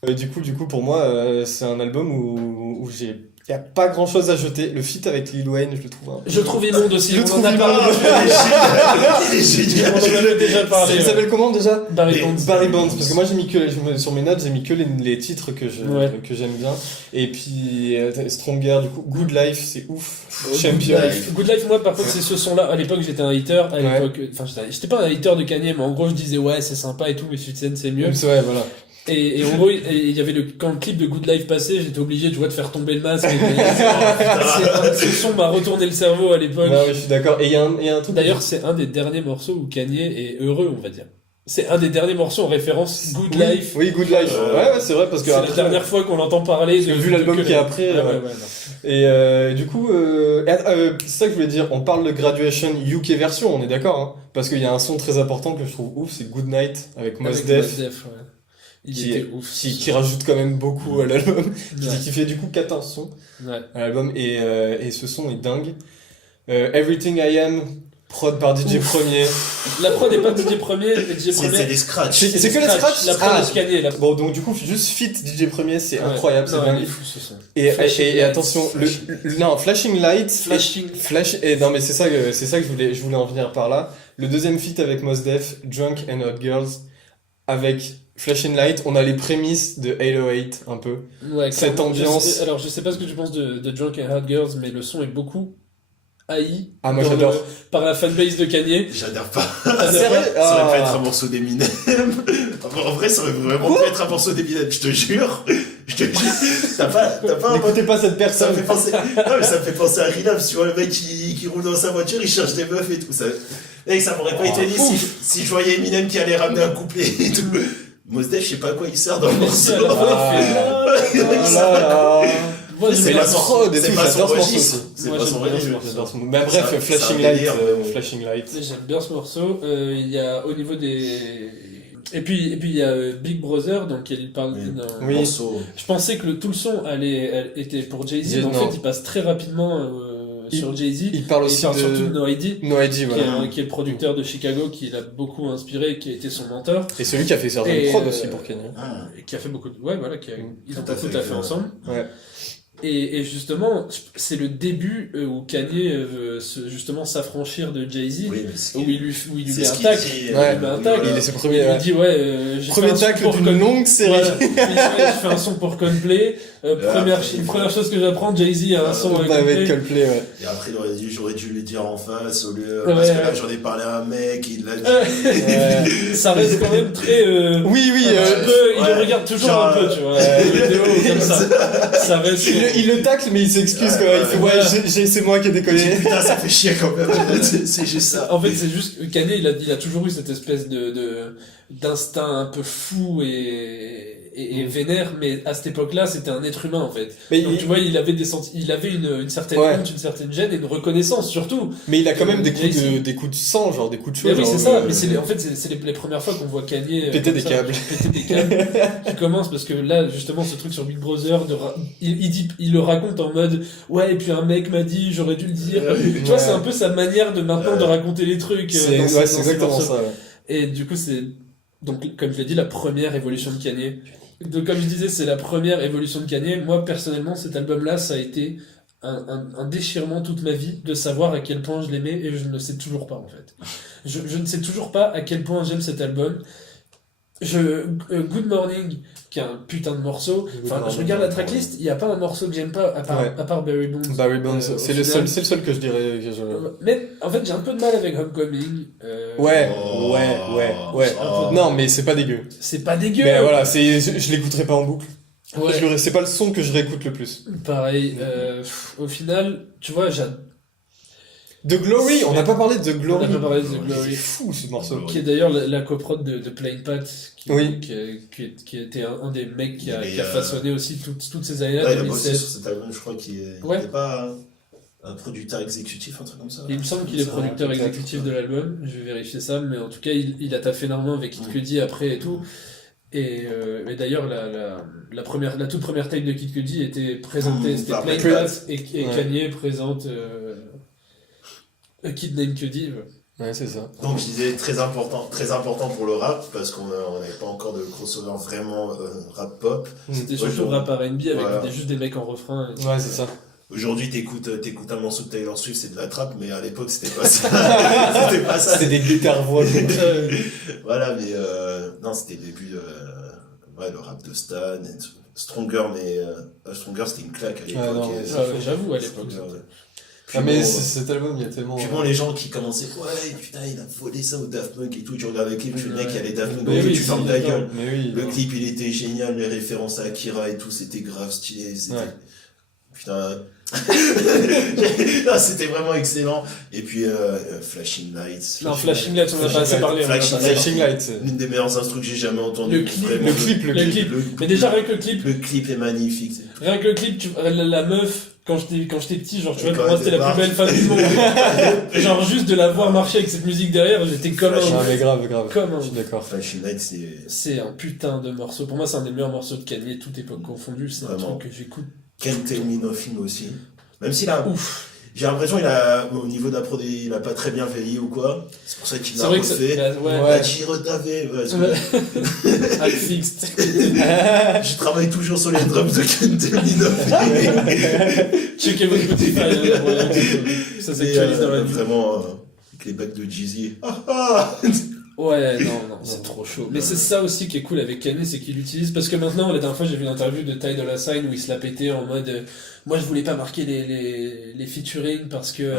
Ouais. Du coup, pour moi, c'est un album où y a pas grand chose à jeter. Le feat avec Lil Wayne, je le trouve Je trouve immonde aussi, Je on en trouve a parlé. Il est génial. On en avait déjà parlé. Il s'appelle comment déjà? Barry Et- Bonds. Barry Bonds, parce que moi sur mes notes j'ai mis que les titres que Ouais. j'aime bien. Et puis Stronger, du coup, Good Life, c'est ouf. Champion. Good Life, moi, par contre, c'est ce son-là. À l'époque, j'étais un hater. À Ouais. l'époque, enfin, j'étais pas un hater de Kanye, mais en gros, je disais, ouais, c'est sympa et tout, mais 50 Cent, c'est mieux. Ouais, voilà. Et en gros, il y avait quand le clip de Good Life passait, j'étais obligé, tu vois, de faire tomber le masque. Ce son m'a retourné le cerveau à l'époque. Non, mais je suis d'accord. Et il y a un truc. D'ailleurs, c'est un des derniers morceaux où Kanye est heureux, on va dire. C'est un des derniers morceaux en référence Good Oui, Life. Oui, Good Life. Ouais, c'est vrai, parce que C'est la après- dernière fois qu'on l'entend parler Parce que vu l'album que qui est après, Ouais, ouais. ouais, non. Et du coup, c'est ça que je voulais dire. On parle de Graduation UK version, on est d'accord, hein, parce qu'il y a un son très important que je trouve ouf, c'est Good Night avec Mos Avec Def, Mos Def, ouais. Il qui, était ouf. qui rajoute quand même beaucoup à l'album, Ouais. qui fait du coup 14 sons Ouais. à l'album, et ce son est dingue. Everything I Am, prod par DJ Premier. La prod n'est pas DJ Premier, mais DJ C'est Premier. des scratchs. C'est que les scratchs. La prod Ah. est Kanye. Bon, donc du coup, juste fit DJ Premier, c'est Ouais. incroyable, c'est Non, dingue. il est fou ce son. Et Flashing Lights. attention, non, Flashing Lights, Flashing. non mais c'est ça que je voulais en venir par là. Le deuxième feat avec Mos Def, Drunk and Hot Girls, avec Flashing Light, on a les prémices de 808 un peu. Ouais, Cette clairement. ambiance. Alors, je sais pas ce que tu penses de Drunk and Hot Girls, mais le son est beaucoup haï Ah, moi, dans j'adore. par la fanbase de Kanye. J'adore pas. Sérieux? Ça aurait pu Ah. être un morceau d'Eminem. En vrai, ça aurait vraiment pu être un morceau d'Eminem, je te jure. Je te jure. T'as pas un N'écoutez pas cette Ça me personne. fait penser. Non, mais ça me fait penser à Relapse, tu vois, le mec qui roule dans sa voiture, il cherche des meufs et tout. Ça... Et ça m'aurait pas étonné si je voyais Eminem qui allait ramener un couplet et tout. Mos Def, je sais pas à quoi il sert dans le morceau. Moi, C'est j'aime pas bien. son prod et tout, c'est pas son j'adore ce registre. morceau C'est Moi, pas j'aime son bien ce registre. morceau. J'adore ce moment. Mais bref, C'est un Flashing délire, Light, mais- Flashing Light. J'aime bien ce morceau. Il y a au niveau des. Et puis il y a Big Brother, dans lequel il parle Oui. d'un. Oui. Morceau. Je pensais que tout le son était pour Jay-Z, mais en Non. fait il passe très rapidement sur Jay-Z. Il parle Et aussi surtout de de No ID, No ID, voilà. qui est le producteur de Chicago, qui l'a beaucoup inspiré, qui a été son mentor, Et celui qui a fait certaines Et, prods aussi pour Kanye. Ah. et qui a fait beaucoup de. Ouais, voilà, ils ont Tout à tout fait, à fait ensemble. Ouais. Et justement, c'est le début où Kanye veut justement s'affranchir de Jay-Z, Oui, mais c'est où il lui c'est met ce un qu'il tac. dit, Il Ouais, lui met un oui, tac. voilà. Il est ses Il premiers. lui Ouais. dit j'ai Premier fait un son tacle pour d'une longue série. Voilà. Il dit, je fais un son pour Coldplay. Première chose que j'apprends, Jay-Z a un son avec Avec Coldplay. Coldplay, ouais. Et après, j'aurais dû lui dire en face au lieu. Ouais, Parce que ouais. là, j'en ai parlé à un mec, il l'a dit. Ouais. Ça reste quand même très. Oui, oui. un petit peu, il le ouais. regarde toujours Genre, un peu, tu vois. Les vidéos comme ça. Ça reste. Il le tacle, mais il s'excuse quand même. Il fait, Voilà. c'est moi qui ai déconné. Putain, ça fait chier quand même. C'est juste ça. En fait, c'est juste Kanye, il a toujours eu cette espèce d'instinct un peu fou et vénère, mais à cette époque-là, c'était un être humain en fait. Mais Donc tu vois, il avait une certaine Ouais. honte, une certaine gêne et une reconnaissance surtout. il a quand même Jay-Z. des coups de sang, genre des coups de Mais feu. oui, c'est genre, ça. Mais en fait, c'est les premières fois qu'on voit Kanye Péter comme des ça, câbles. péter des câbles. Qui commence parce que là, justement, ce truc sur Big Brother, il le raconte en mode ouais, et puis un mec m'a dit, j'aurais dû le dire. Tu vois, c'est un peu sa manière de maintenant de raconter les trucs. C'est dans ouais, ses c'est exactement morceaux. ça. Ouais. Et du coup, c'est donc, comme je l'ai dit, la première évolution de Kanye. Donc, comme je disais, c'est la première évolution de Kanye. Moi, personnellement, cet album-là, ça a été un déchirement toute ma vie de savoir à quel point je l'aimais et je ne le sais toujours pas, en fait. Je ne sais toujours pas à quel point j'aime cet album. Good Morning, qui est un putain de morceau. Enfin, je regarde la tracklist, il n'y a pas un morceau que j'aime pas, à part Barry Bonds. Barry Bonds, au c'est le final. seul que je dirais. Mais en fait, j'ai un peu de mal avec Homecoming. Ouais. Oh. Non, mais c'est pas dégueu. C'est pas dégueu. Mais voilà, je l'écouterai pas en boucle. Ouais. C'est pas le son que je réécoute le plus. Pareil, au final, tu vois, The Glory, on n'a pas parlé de The Glory. On n'a pas parlé de The Glory. C'est fou ce morceau. Qui est d'ailleurs la coprod de Plain Pat, Oui. qui était un des mecs qui a Mais, façonné aussi toutes ces années-là. Ouais, il a bossé 2016. sur cet album, je crois qu'il Ouais. n'était pas un producteur exécutif, un truc comme ça. Il me semble qu'il est Ça, producteur peut-être. exécutif de l'album, je vais vérifier ça, mais en tout cas, il a taffé énormément avec Kid Cudi après et tout. Et d'ailleurs, la toute première tape de Kid Cudi était présentée, c'était par Plain Plain Pat et Kanye présente Kid Named Cudi. Ouais, c'est ça. Donc je disais très important pour le rap parce qu'on n'avait pas encore de crossover vraiment rap pop. C'était surtout Aujourd'hui. rap R&B avec Voilà. juste des mecs en refrain. Et... Ouais, c'est ça. Aujourd'hui t'écoutes un morceau de Taylor Swift, c'est de la trappe, mais à l'époque c'était pas ça. C'était pas ça. C'est des guitares voix. Voilà, mais non, c'était le début de le rap de Stan et tout. Stronger, mais Stronger c'était une claque à l'époque. Ouais, non, et- mais Ah ouais, j'avoue, à l'époque. Stronger, ouais. Ah, Puis mais bon, cet album, il y a tellement. Puis bon, les gens qui commençaient, ouais, putain, il a volé ça au Daft Punk et tout, tu regardes le clip, tu le mec, il y a les Daft Punk, Mais ok, oui, tu fermes ta d'accord. gueule. Mais oui. Le clip, il était génial, les références à Akira et tout, c'était grave stylé, c'était... Ouais. Putain... Non, c'était vraiment excellent. Et puis, Flashing Lights. Non, Flashing Lights, on en a pas assez parlé. on en a pas assez parlé. Flashing Light. c'est- L'une des meilleures instrus que j'ai jamais entendues. Le clip, Vraiment, le clip. Mais déjà, rien que le clip, Le clip est magnifique. rien que le clip, la meuf, quand j'étais petit, genre, tu vois, Et pour quand moi, elle c'était la plus belle femme du monde. Genre, juste de la voir marcher avec cette musique derrière, j'étais comme Non, un... mais grave. Comme un... Je suis d'accord. Flashing Lights, c'est... C'est un putain de morceau. Pour moi, c'est un des meilleurs morceaux de Kanye, toute époque confondue. C'est un Vraiment. truc que j'écoute. Can't Tell Me Nothing aussi. Même s'il a... Ouf. J'ai l'impression au niveau de la prod, il a pas très bien vieilli ou quoi. C'est pour ça qu'il C'est l'a vrai que ça... refait. Ouais. Ouais. J'ai retavé. I fixed. Je travaille toujours sur les drums de Can't Tell Me Nothing. Checkez votre Spotify. Ça s'actualise dans la vie. Vraiment, avec les bacs de Jeezy. Ouais, non, c'est trop chaud. Mais c'est ça aussi qui est cool avec Kanye, c'est qu'il utilise. Parce que maintenant, la dernière fois, j'ai vu une interview de Ty Dolla $ign où il se l'a pété en mode moi, je voulais pas marquer les featuring parce que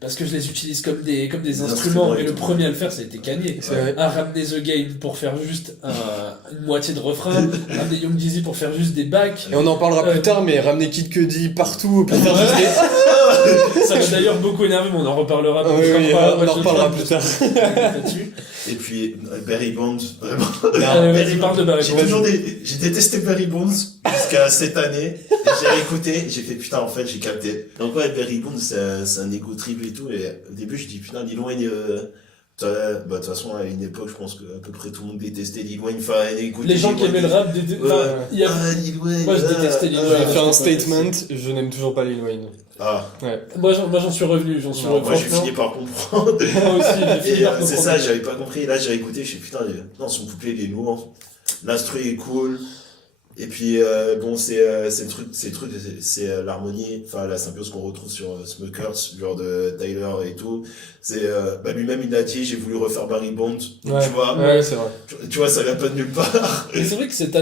je les utilise comme des instruments. Et le premier à le faire, ça a été Kanye. C'est vrai. À ramener The Game pour faire juste une moitié de refrain, ramener Young Jeezy pour faire juste des backs. Et on en parlera plus tard, mais ramener Kid Cudi partout pour faire juste Ça m'a d'ailleurs beaucoup énervé, mais on en reparlera. Oui, je oui, crois, on en reparlera plus tard. là-dessus. Et puis Barry Bonds, vraiment. Vas-y, parle de Barry J'ai Bonds. toujours j'ai détesté Barry Bonds jusqu'à cette année. Et j'ai écouté, j'ai fait putain, en fait, j'ai capté. Donc ouais, Barry Bonds, c'est un ego trip et tout. Et au début, je dis putain, Lil Wayne, de toute façon, à une époque, je pense que à peu près tout le monde détestait Lil Wayne. Enfin, écoutait Les gens Lil qui Wayne. aimaient le rap, il y a... Lil Wayne. Moi, je détestais Lil Je Wayne. vais faire un Ouais, statement, je n'aime toujours pas Lil Wayne. Ah, Ouais. Moi, j'en suis revenu, moi, j'ai franchement. fini par comprendre. Moi aussi, j'ai fini Et par c'est comprendre. ça, j'avais pas compris. Là, j'ai écouté, je suis putain, non, son couplet, il est lourd. L'instru est cool. Et puis, bon, c'est l'harmonie, enfin, la symbiose qu'on retrouve sur Smokers, genre de Tyler et tout. C'est, lui-même, il a dit, j'ai voulu refaire Barry Bond. Donc, Ouais, tu vois, ouais, c'est vrai. tu vois, ça vient pas de nulle part. Et c'est vrai que cet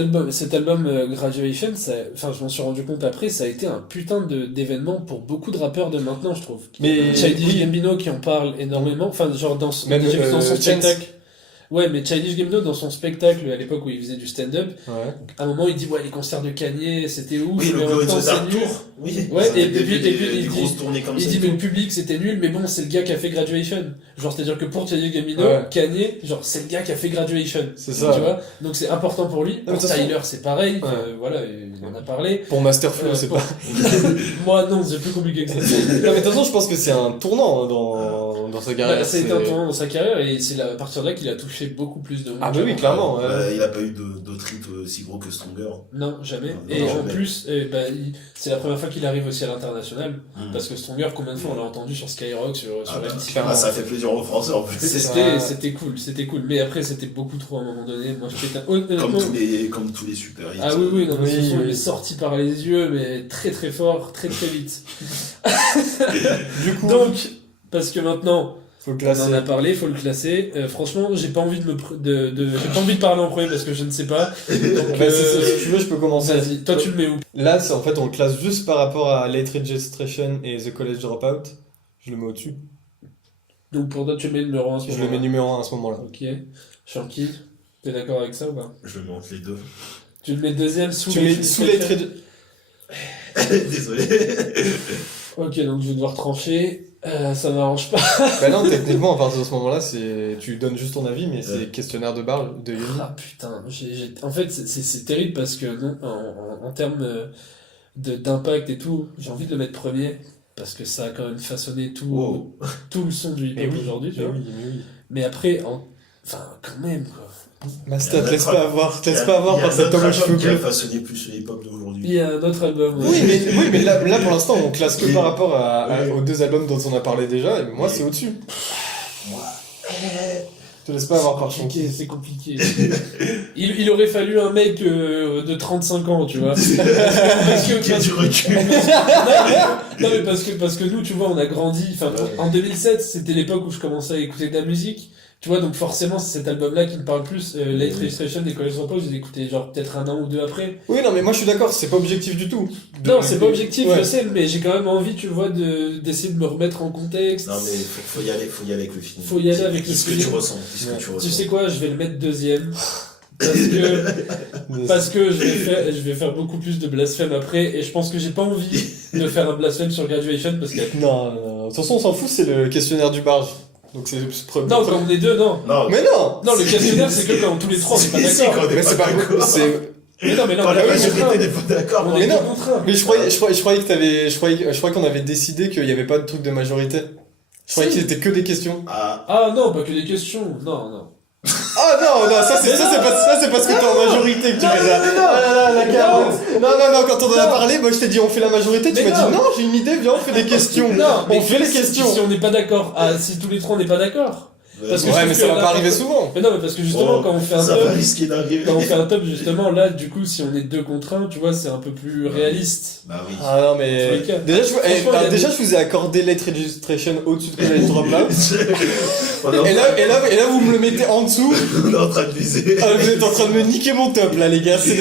album Graduation, enfin, je m'en suis rendu compte après, ça a été un putain d'événement pour beaucoup de rappeurs de maintenant, je trouve. Mais Childish oui. Gambino qui en parle énormément, enfin, genre Même, déjà dans son Chance. spectacle. Ouais, mais Childish Gambino, dans son spectacle, à l'époque où il faisait du stand-up, Ouais. à un moment, il dit, ouais, les concerts de Kanye, c'était ouf, Oui, mais le en même Glow in temps, the c'est Dark nul. Tour. Oui. Ouais, Ça et avait puis des il dit- grosses tournées comme Il ça. dit, et mais tout. le public, c'était nul, mais bon, c'est le gars qui a fait Graduation. Genre, c'est-à-dire que pour Childish Gambino, Ouais. Kanye, genre, c'est le gars qui a fait Graduation. C'est ça. Tu vois? Donc, c'est important pour lui. mais Pour de toute façon- Tyler, c'est pareil. Ouais. Voilà, il en a parlé. Pour Masterflow, c'est pour- pas. Moi, non, c'est plus compliqué que ça. Non, mais de toute façon, je pense que c'est un tournant hein, dans sa carrière. Bah, ça a été un tournant dans sa carrière et c'est à partir de là qu'il a touché beaucoup plus de monde. Ah, bah oui, clairement. Ouais. Il a pas eu d'autres hits aussi gros que Stronger. Non, jamais. Non, Et en jamais. plus, c'est la première fois qu'il arrive aussi à l'international. Parce que Stronger, combien de fois on l'a entendu sur Skyrock, sur MTV. clairement. Ça fait plaisir aux Français en plus. C'était cool. Mais après, c'était beaucoup trop à un moment donné. Moi, je pétais Comme tous les super hits. Ah oui, non, mais Oui, ce son, oui. il est sorti par les yeux, mais très très fort, très très vite. Du coup, Donc, parce que maintenant, faut le on classer. en a parlé, faut le classer. Franchement, j'ai pas envie j'ai pas envie de parler en premier parce que je ne sais pas. Donc, Bah, si tu veux, je peux commencer. vas-y. Toi, tu le mets où? Là, c'est en fait, on le classe juste par rapport à Late Registration et The College Dropout. Je le mets au-dessus. Donc, pour toi, tu le mets numéro 1 Je le mets numéro 1 à ce moment-là. Ok. Shanky, t'es d'accord avec ça ou pas? Je le mets entre les deux. Tu le mets deuxième sous Tu mets sous Late Registration. Désolé. Ok, donc je vais devoir trancher. Ça m'arrange pas. Bah non, techniquement, à partir de ce moment-là, tu donnes juste ton avis, mais c'est questionnaire de barre de Yoni. Ah putain, en fait c'est terrible parce que non, en termes d'impact et tout, j'ai envie de le mettre premier parce que ça a quand même façonné tout le son du hip-hop aujourd'hui, tu Mais vois. oui, mais oui. Mais après, enfin quand même quoi. Master, te laisse pas avoir Il y a par cet homme aux cheveux qui a bleus. façonné plus le hip-hop d'aujourd'hui. Il y a un autre album. ouais. Oui, mais là, pour l'instant, on classe que Oui. par rapport Oui. aux deux albums dont on a parlé déjà, et moi, c'est au-dessus. Te laisse pas avoir par Shanky. C'est compliqué. Il aurait fallu un mec de 35 ans, tu vois. Parce que, Qui a du recul. non mais parce que nous, tu vois, on a grandi. Enfin, en 2007, c'était l'époque où je commençais à écouter de la musique. Tu vois, donc forcément, c'est cet album-là qui me parle plus. Late Registration et College Dropout, j'ai écouté genre peut-être un an ou deux après. Oui, non, mais moi, je suis d'accord, c'est pas objectif du tout. Non, c'est pas objectif, Ouais. je sais, mais j'ai quand même envie, tu vois, d'essayer de me remettre en contexte. Non, mais faut y aller avec le film. Faut y aller avec le ce que film. tu ressens. Dis ce que tu ressens. Tu sais quoi, je vais le mettre deuxième. Parce que je vais faire beaucoup plus de blasphème après, et je pense que j'ai pas envie de faire un blasphème sur Graduation parce que. Non, de toute façon, on s'en fout, c'est le questionnaire du barge. Donc c'est premier. Non, quand on est deux, non. Non, Mais non. Non, le questionnaire, c'est que quand tous les trois, on est pas Si, d'accord. quand on est Mais c'est pas d'accord. c'est Mais non, mais là, Quand on la est majorité n'est pas d'accord. on Mais est non. deux contre un. Mais je croyais que t'avais. Je croyais qu'on avait décidé qu'il y avait pas de truc de majorité. Je croyais Si. qu'il était que des questions. Ah, Ah non, pas que des questions. Non. Ah non, ça c'est parce que t'es en majorité que tu fais ça. Ah là là, la carotte. Non, quand on en a parlé, moi je t'ai dit on fait la majorité, tu Mais m'as dit non. non, j'ai une idée, viens on fait des questions. Non, On fait les questions. Si on n'est pas d'accord, si tous les trois on n'est pas d'accord. Parce que je Ouais, trouve mais que ça va la- pas arriver souvent. Mais non, mais parce que justement, Oh, quand on fait un ça top, va risquer d'arriver. quand on fait un top, justement, là, du coup, si on est deux contre un, tu vois, c'est un peu plus réaliste. Bah oui. Ah non Tous mais les cas. déjà Franchement, il y a déjà je vous ai accordé Late Registration au-dessus de College Dropout. On est Et là vous me le mettez en dessous. on est en train de viser. Ah, vous êtes en train de me niquer mon top là les gars. C'est des...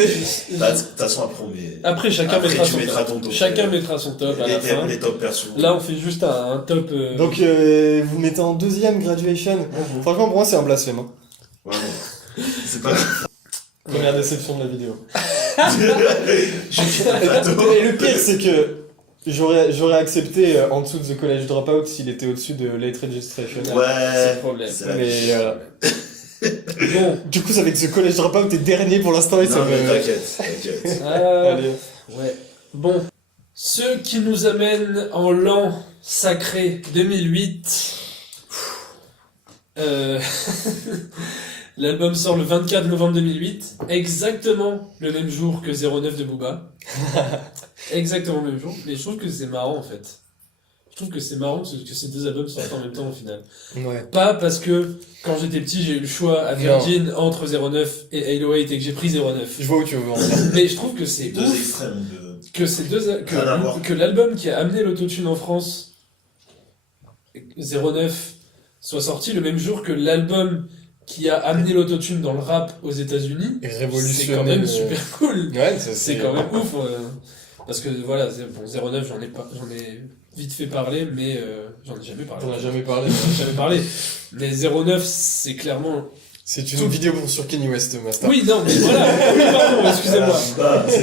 De toute façon, après, on met. Après, chacun Après, mettra tu son mettras top. ton top. Chacun mettra son top à la fin. Les top perso. Là, on fait juste un top. Donc vous mettez en deuxième Graduation. Franchement pour moi c'est un blasphème. Hein. Ouais, bon. C'est pas grave. Première déception de la vidéo. Je suis un plateau. Et le pire c'est que J'aurais accepté en dessous de The College Dropout s'il était au-dessus de Late Registration. C'est Ouais, le problème. c'est la Mais voilà. Bon, Du coup, ça fait que The College Dropout est dernier pour l'instant et ça Non, mais me... t'inquiète. Allez. ouais. Bon, ce qui nous amène en l'an sacré 2008. L'album sort le 24 novembre 2008, exactement le même jour que 09 de Booba. Exactement le même jour, mais je trouve que c'est marrant en fait. Je trouve que c'est marrant que ces deux albums sortent en même temps au final. Ouais. Pas parce que quand j'étais petit j'ai eu le choix à Virgin entre 09 et 808 et que j'ai pris 09. Je vois où tu veux en venir. Mais je trouve que c'est Deux ouf extrêmes que ces deux Rien à voir. que l'album qui a amené l'autotune en France 09 soit sorti le même jour que l'album qui a amené l'autotune dans le rap aux États-Unis. Et C'est quand révolutionnaire. même super cool. Ouais, ça, C'est quand même ouf. Parce que voilà, bon, 09 j'en ai vite fait parler, mais j'en ai jamais parlé. On a jamais parlé. J'en ai jamais parlé. Mais 09 c'est clairement. C'est une vidéo sur Kanye West, Master. Oui, non, mais voilà. Oui, pardon, excusez-moi. Bah, c'est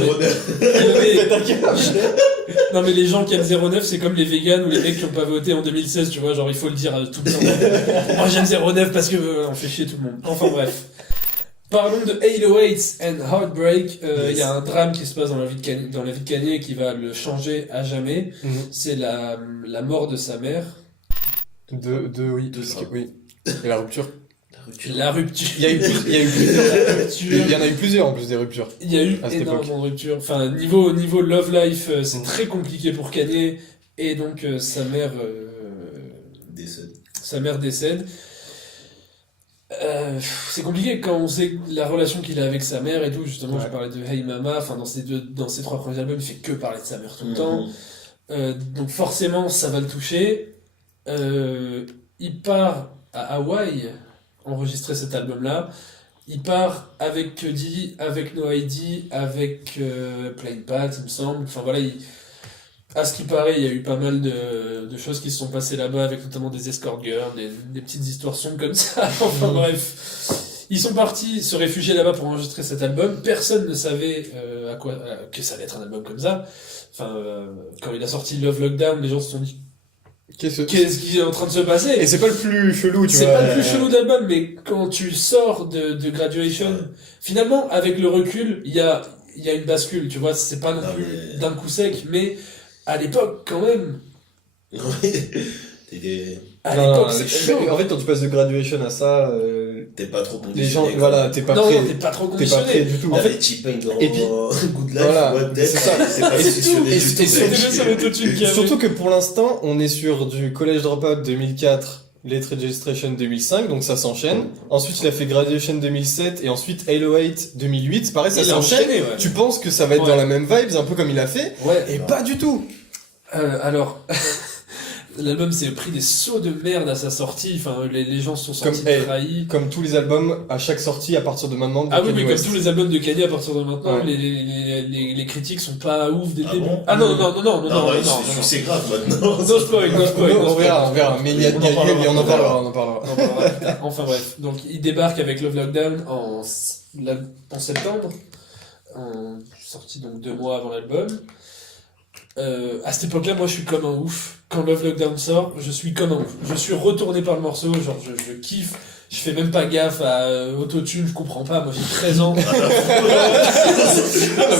Non mais les gens qui aiment 09 c'est comme les vegans ou les mecs qui ont pas voté en 2016, tu vois, genre il faut le dire tout le temps. Moi j'aime 09 parce que on fait chier tout le monde. Enfin bref. Parlons de 808 and Heartbreak. Il y a un drame qui se passe dans la vie de Kanye qui va le changer à jamais. Mhm. C'est la mort de sa mère. Oui. Oui. Et la rupture. La rupture. Il y a eu plusieurs. Il y en a eu plusieurs en plus des ruptures. Il y a eu à cette énormément de ruptures. Enfin, niveau love life, c'est très compliqué pour Kanye. Et donc, sa mère décède. C'est compliqué quand on sait la relation qu'il a avec sa mère et tout. Justement, Ouais. je parlais de Hey Mama. Enfin, dans ses trois premiers albums, il fait que parler de sa mère tout le temps. Donc, forcément, ça va le toucher. Il part à Hawaï enregistrer cet album-là. Il part avec Cudi, avec No ID, avec Plain Pat, il me semble. Enfin voilà, à ce qui paraît, il y a eu pas mal de choses qui se sont passées là-bas, avec notamment des escort girls, des petites histoires sombres comme ça. Enfin bref. Ils sont partis se réfugier là-bas pour enregistrer cet album. Personne ne savait que ça allait être un album comme ça. Enfin, quand il a sorti Love Lockdown, les gens se sont dit qu'est-ce qui est en train de se passer? Et c'est pas le plus chelou, tu vois. C'est pas le plus chelou d'album, mais quand tu sors de Graduation, finalement, avec le recul, il y a une bascule, tu vois, c'est pas non Non, plus mais- d'un coup sec, mais à l'époque, quand même, à Non, l'époque, c'est chaud. en fait, quand tu passes de Graduation à ça, T'es pas trop les gens, conditionné. voilà, t'es pas Non, prêt. t'es pas trop T'es pas prêt conditionné. du tout. En fait, T-Pain dans et puis- Good Life, voilà, What Death, c'est ça. c'est pas Et conditionné et du tout. c'était C'était mec. bien sur l'autotune qu'il y avait. Surtout que pour l'instant, on est sur du College Dropout 2004, Late Registration 2005, donc ça s'enchaîne. Ensuite, il a fait Graduation 2007 et ensuite 808 2008. Pareil, ça Il a s'enchaîne. enchaîné, ouais. Tu penses que ça va être Ouais. dans la même vibes, un peu comme il a fait, Ouais. et pas du tout. Alors, l'album s'est pris des sauts de merde à sa sortie, enfin, les gens se sont sentis Comme- trahis. Comme tous les albums, à chaque sortie, à partir de maintenant, de Ah oui, Kanye mais comme West. tous les albums de Kanye à partir de maintenant, Ouais. les critiques sont pas ouf dès le Ah début. bon Ah non, non. Non, ouais, c'est grave maintenant. No spoil, no spoil. On verra, mais il y a, On en parlera, on en on en parlera, on en parlera. On en parlera plus tard. Enfin bref, donc il débarque avec Love Lockdown en septembre, sorti donc 2 mois avant l'album. À cette époque-là, moi je suis comme un ouf. Quand Love Lockdown sort, je suis comme un ouf. Je suis retourné par le morceau, genre je kiffe. Je fais même pas gaffe à autotune, je comprends pas. Moi j'ai 13 ans. Ah,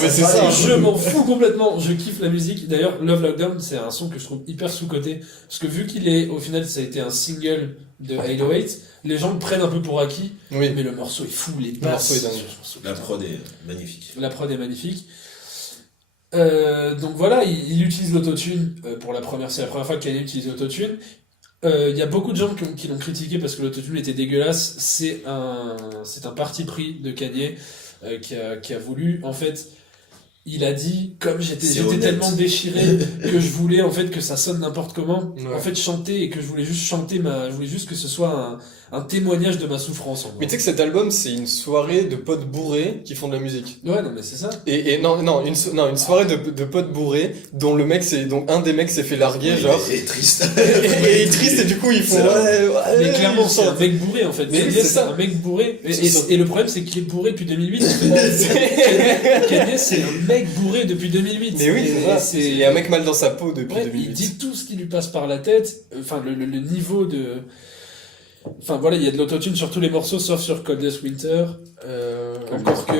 mais c'est ça. Je m'en fous complètement. Je kiffe la musique. D'ailleurs, Love Lockdown, c'est un son que je trouve hyper sous-coté. Parce que vu qu'il est, au final, ça a été un single de 808, les gens le prennent un peu pour acquis. Oui. Mais le morceau est fou, les Le basses. morceau est dingue. La prod est magnifique. La prod est magnifique. Donc voilà, il utilise l'autotune pour la première, c'est la première fois qu'il utilise l'autotune. Il y a beaucoup de gens qui l'ont critiqué parce que l'autotune était dégueulasse. C'est un parti pris de Kanye qui a voulu, en fait, il a dit, comme j'étais honnête. tellement déchiré que je voulais en fait que ça sonne n'importe comment, Ouais. en fait chanter et que je voulais juste que ce soit un témoignage de ma souffrance. En gros. Mais tu sais que cet album, c'est une soirée de potes bourrés qui font de la musique. Ouais, non mais c'est ça. Et une soirée de potes bourrés dont un des mecs s'est fait larguer, genre. Et triste. Et il est triste et du coup ils font C'est vrai. Mais clairement, ils c'est sont- un mec bourré en fait. Mais oui, c'est c'est ça. un mec bourré. C'est ça. Et le problème, c'est qu'il est bourré depuis 2008. Kanye, c'est un mec mec bourré depuis 2008. Mais oui, Et c'est ça. c'est- Il y a un mec mal dans sa peau depuis Ouais, 2008. il dit tout ce qui lui passe par la tête. Enfin, le niveau de. Enfin, voilà, il y a de l'autotune sur tous les morceaux, sauf sur Coldest Winter. Encore que.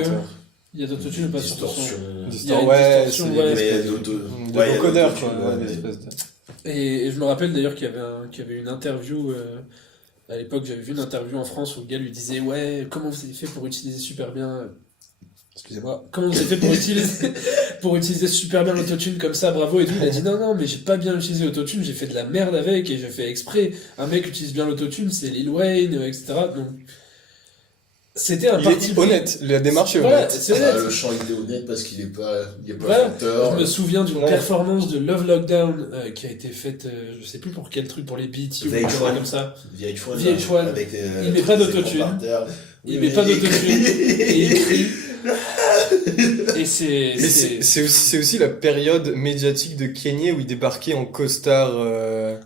Il y a d'autotune ou pas sur son. Distorsion. Il y a une Ouais, distorsion, c'est- ouais. Mais De ouais, il y a vocodeur, l'autotune, quoi. ouais, Ouais, mais- l'espèce de- Et je me rappelle d'ailleurs qu'il y avait une interview. À l'époque, j'avais vu une interview en France où le gars lui disait: Ouais, comment vous avez fait pour utiliser super bien. Excusez-moi. Comment vous avez fait pour utiliser super bien l'autotune comme ça, bravo et tout. Il a dit: Non, mais j'ai pas bien utilisé l'autotune, j'ai fait de la merde avec et j'ai fait exprès. Un mec utilise bien l'autotune, c'est Lil Wayne, etc. Donc, c'était un Il parti est honnête, la démarche est Voilà, honnête. c'est honnête. Le chant il est honnête parce qu'il est pas Voilà. chanteur. Je me souviens d'une Ouais. performance de Love Lockdown qui a été faite, je sais plus pour quel truc, pour les beats ou VH1. quelque chose comme ça. VH1, VH1. avec Il met pas les d'autotune. écrans par terre. Il met pas d'autotune et il crie. Et Mais c'est aussi la période médiatique de Kanye où il débarquait en costard.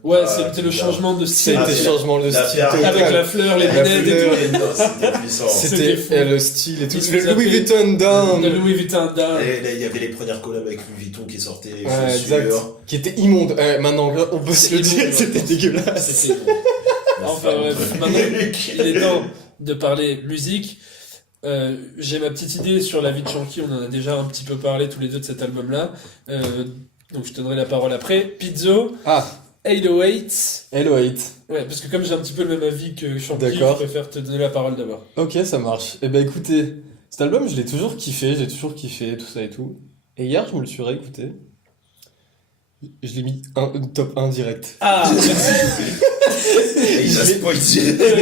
Ouais, Ah, c'était le putain. changement de style. C'était c'est changement de la style. période total. Avec la fleur, les La lunettes et fleur. tout. Non, c'était puissant. C'était C'était fou. le style et tout. Il se Le faisait Louis appeler- Vuitton down. De Louis Vuitton down. Et là, il y avait les premières collabs avec Louis Vuitton qui sortaient, les Ouais, exact. chaussures. Qui était immonde. Maintenant, on peut se le C'était dire, immonde, c'était ouais. dégueulasse. C'était bon. Enfin, ouais, maintenant, il est temps de parler musique. J'ai ma petite idée sur la vie de Shanky, on en a déjà un petit peu parlé tous les deux de cet album-là. Donc je te donnerai la parole après. Pizzo, Ah, 808. Hello 8. Ouais, parce que comme j'ai un petit peu le même avis que Shanky, je D'accord. préfère te donner la parole d'abord. Ok, ça marche. Eh ben écoutez, cet album, je l'ai toujours kiffé, tout ça et tout. Et hier, je me le suis réécouté. Je l'ai mis top 1 direct. Ah, merci. Et il a spoilé.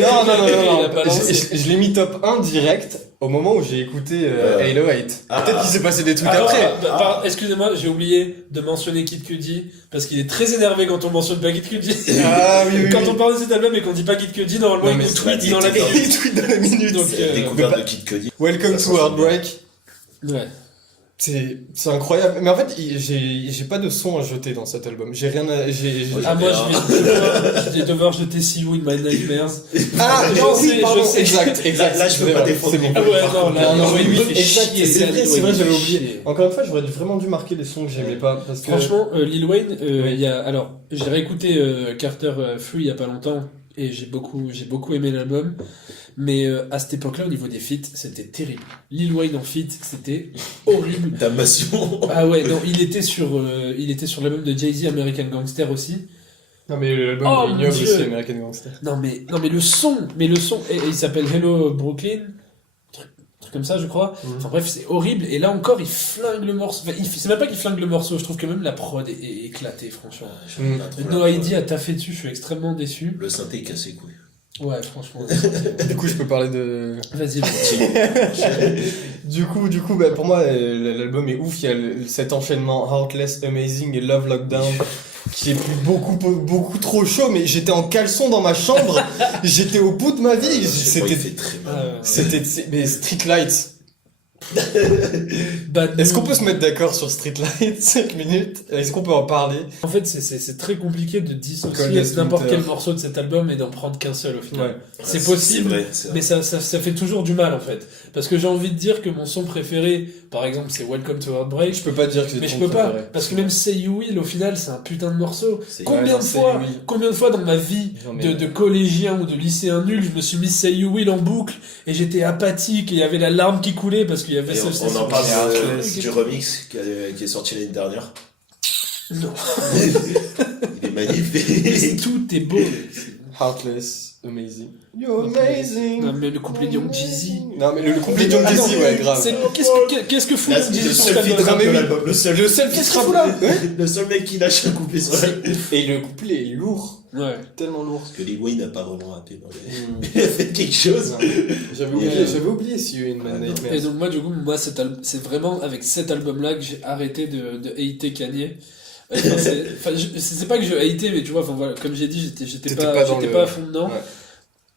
Non. Il a pas lancé. Je l'ai mis top 1 direct au moment où j'ai écouté Halo 8. Ah. Peut-être qu'il s'est passé des trucs Alors, après. excusez-moi, j'ai oublié de mentionner Kid Cudi, parce qu'il est très énervé quand on mentionne pas Kid Cudi. Ah oui, Quand on parle de cet album et qu'on dit pas Kid Cudi, normalement Non, mais il nous c'est tweet pas- dans la il- minute. Il tweet dans la minute. Donc, C'est la découverte de Kid Cudi. Welcome Ça to change Heartbreak. Ouais. C'est incroyable. Mais en fait, j'ai pas de son à jeter dans cet album. J'ai rien à. Ah, moi je viens de voir jeter See You in My Nightmares. Ah, Je non, sais, oui, pardon, je sais. exact. Là, je peux pas défendre. C'est bon. Ah ouais, non, là, Non, oui, oui, il fait exact, chier, c'est vrai, j'avais oublié. chier. Encore une fois, j'aurais vraiment dû marquer les sons que j'aimais pas. Parce que... Franchement, Lil Wayne, Oui. il y a, alors, j'ai réécouté Carter Free il y a pas longtemps et j'ai beaucoup aimé l'album. Mais à cette époque-là, au niveau des feats, c'était terrible. Lil Wayne en feat, c'était horrible. Damnation. Ah ouais, non, il était sur l'album de Jay-Z, American Gangster aussi. Non, mais l'album Oh, est mon ignoble Dieu. aussi, American Gangster. Non mais le son, et il s'appelle Hello Brooklyn, truc comme ça je crois. Enfin bref, c'est horrible, et là encore il flingue le morceau. Enfin, c'est même pas qu'il flingue le morceau, je trouve que même la prod est éclatée franchement. No Idea a taffé dessus, je suis extrêmement déçu. Le synthé cassé couille. Ouais, franchement. Du coup, je peux parler de... Vas-y. Du coup, bah, pour moi, l'album est ouf. Il y a cet enchaînement Heartless, Amazing et Love Lockdown qui est beaucoup trop chaud. Mais j'étais en caleçon dans ma chambre. J'étais au bout de ma vie. Il C'était, fait très mal. mais Street Lights. Bad Est-ce qu'on Moon. peut se mettre d'accord sur Street Lights 5 minutes? Est-ce qu'on peut en parler? En fait, c'est très compliqué de dissocier Coldest n'importe Winter. quel morceau de cet album et d'en prendre qu'un seul au final. Ouais. C'est possible, vrai, c'est vrai. mais ça fait toujours du mal en fait. Parce que j'ai envie de dire que mon son préféré, par exemple, c'est Welcome to Heartbreak. Je peux pas dire que c'est Mais je ton peux pas, préféré. parce que même Say You Will, au final, c'est un putain de morceau. C'est- Combien non, de Say fois, You Will. combien de fois dans ma vie Non, mais- de collégien ou de lycéen nul, je me suis mis Say You Will en boucle et j'étais apathique et il y avait la larme qui coulait parce qu'il y avait Et ce. on en parle Heartless. du remix qui est sorti l'année dernière. Non. Il est magnifique. Tout est beau. Heartless, Amazing. You're amazing. Non, mais le couplet de Young Jeezy. Non, mais le couplet de Young Attends, Jeezy, ouais, grave. Qu'est-ce que fout Là, Young c'est Jeezy le sur seul cet feat album rap de l'album. Le seul Qu'est-ce qu'il fout là Le seul mec qui lâche un couplet sur l'album. Et le couplet est lourd. Ouais. Tellement lourd. Parce que Lil Wayne n'a pas vraiment rappé dans les... Il a fait quelque chose. J'avais oublié si you in my nightmares. Et donc moi du coup c'est vraiment avec cet album là que j'ai arrêté de hater Kanye. C'est pas que je hatais, mais tu vois, enfin voilà, comme j'ai dit, j'étais pas à fond dedans. Ouais.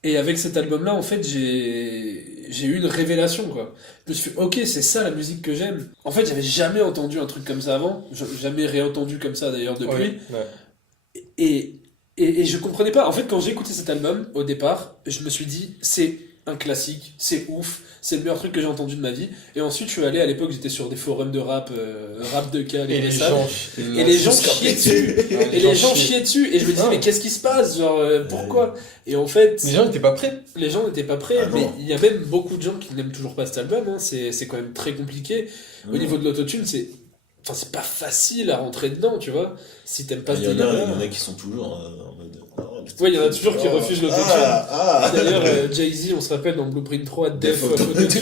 Et avec cet album là en fait j'ai eu une révélation quoi. Je me suis fait ok, c'est ça la musique que j'aime. En fait j'avais jamais entendu un truc comme ça avant, jamais réentendu comme ça d'ailleurs depuis. Ouais. Et je comprenais pas. En fait, quand j'ai écouté cet album, au départ, je me suis dit, c'est un classique, c'est ouf, c'est le meilleur truc que j'ai entendu de ma vie. Et ensuite, je suis allé, à l'époque, j'étais sur des forums de rap, rap de Cal Et les ça. gens. Et les gens chiaient dessus. Et les gens chiaient dessus. Et je me disais, Ah. mais qu'est-ce qui se passe? Genre, pourquoi? Et en fait, Les gens n'étaient pas prêts. les gens n'étaient pas prêts. Ah non. Mais il y a même beaucoup de gens qui n'aiment toujours pas cet album. Hein. C'est quand même très compliqué. Au niveau de l'autotune, c'est pas facile à rentrer dedans, tu vois. Si t'aimes pas ce Il y en a délire-là. qui sont toujours en mode. Ouais, il y en a toujours qui refusent l'autotune. Ah, D'ailleurs, Jay-Z, on se rappelle dans Blueprint 3, Def Def Autotune.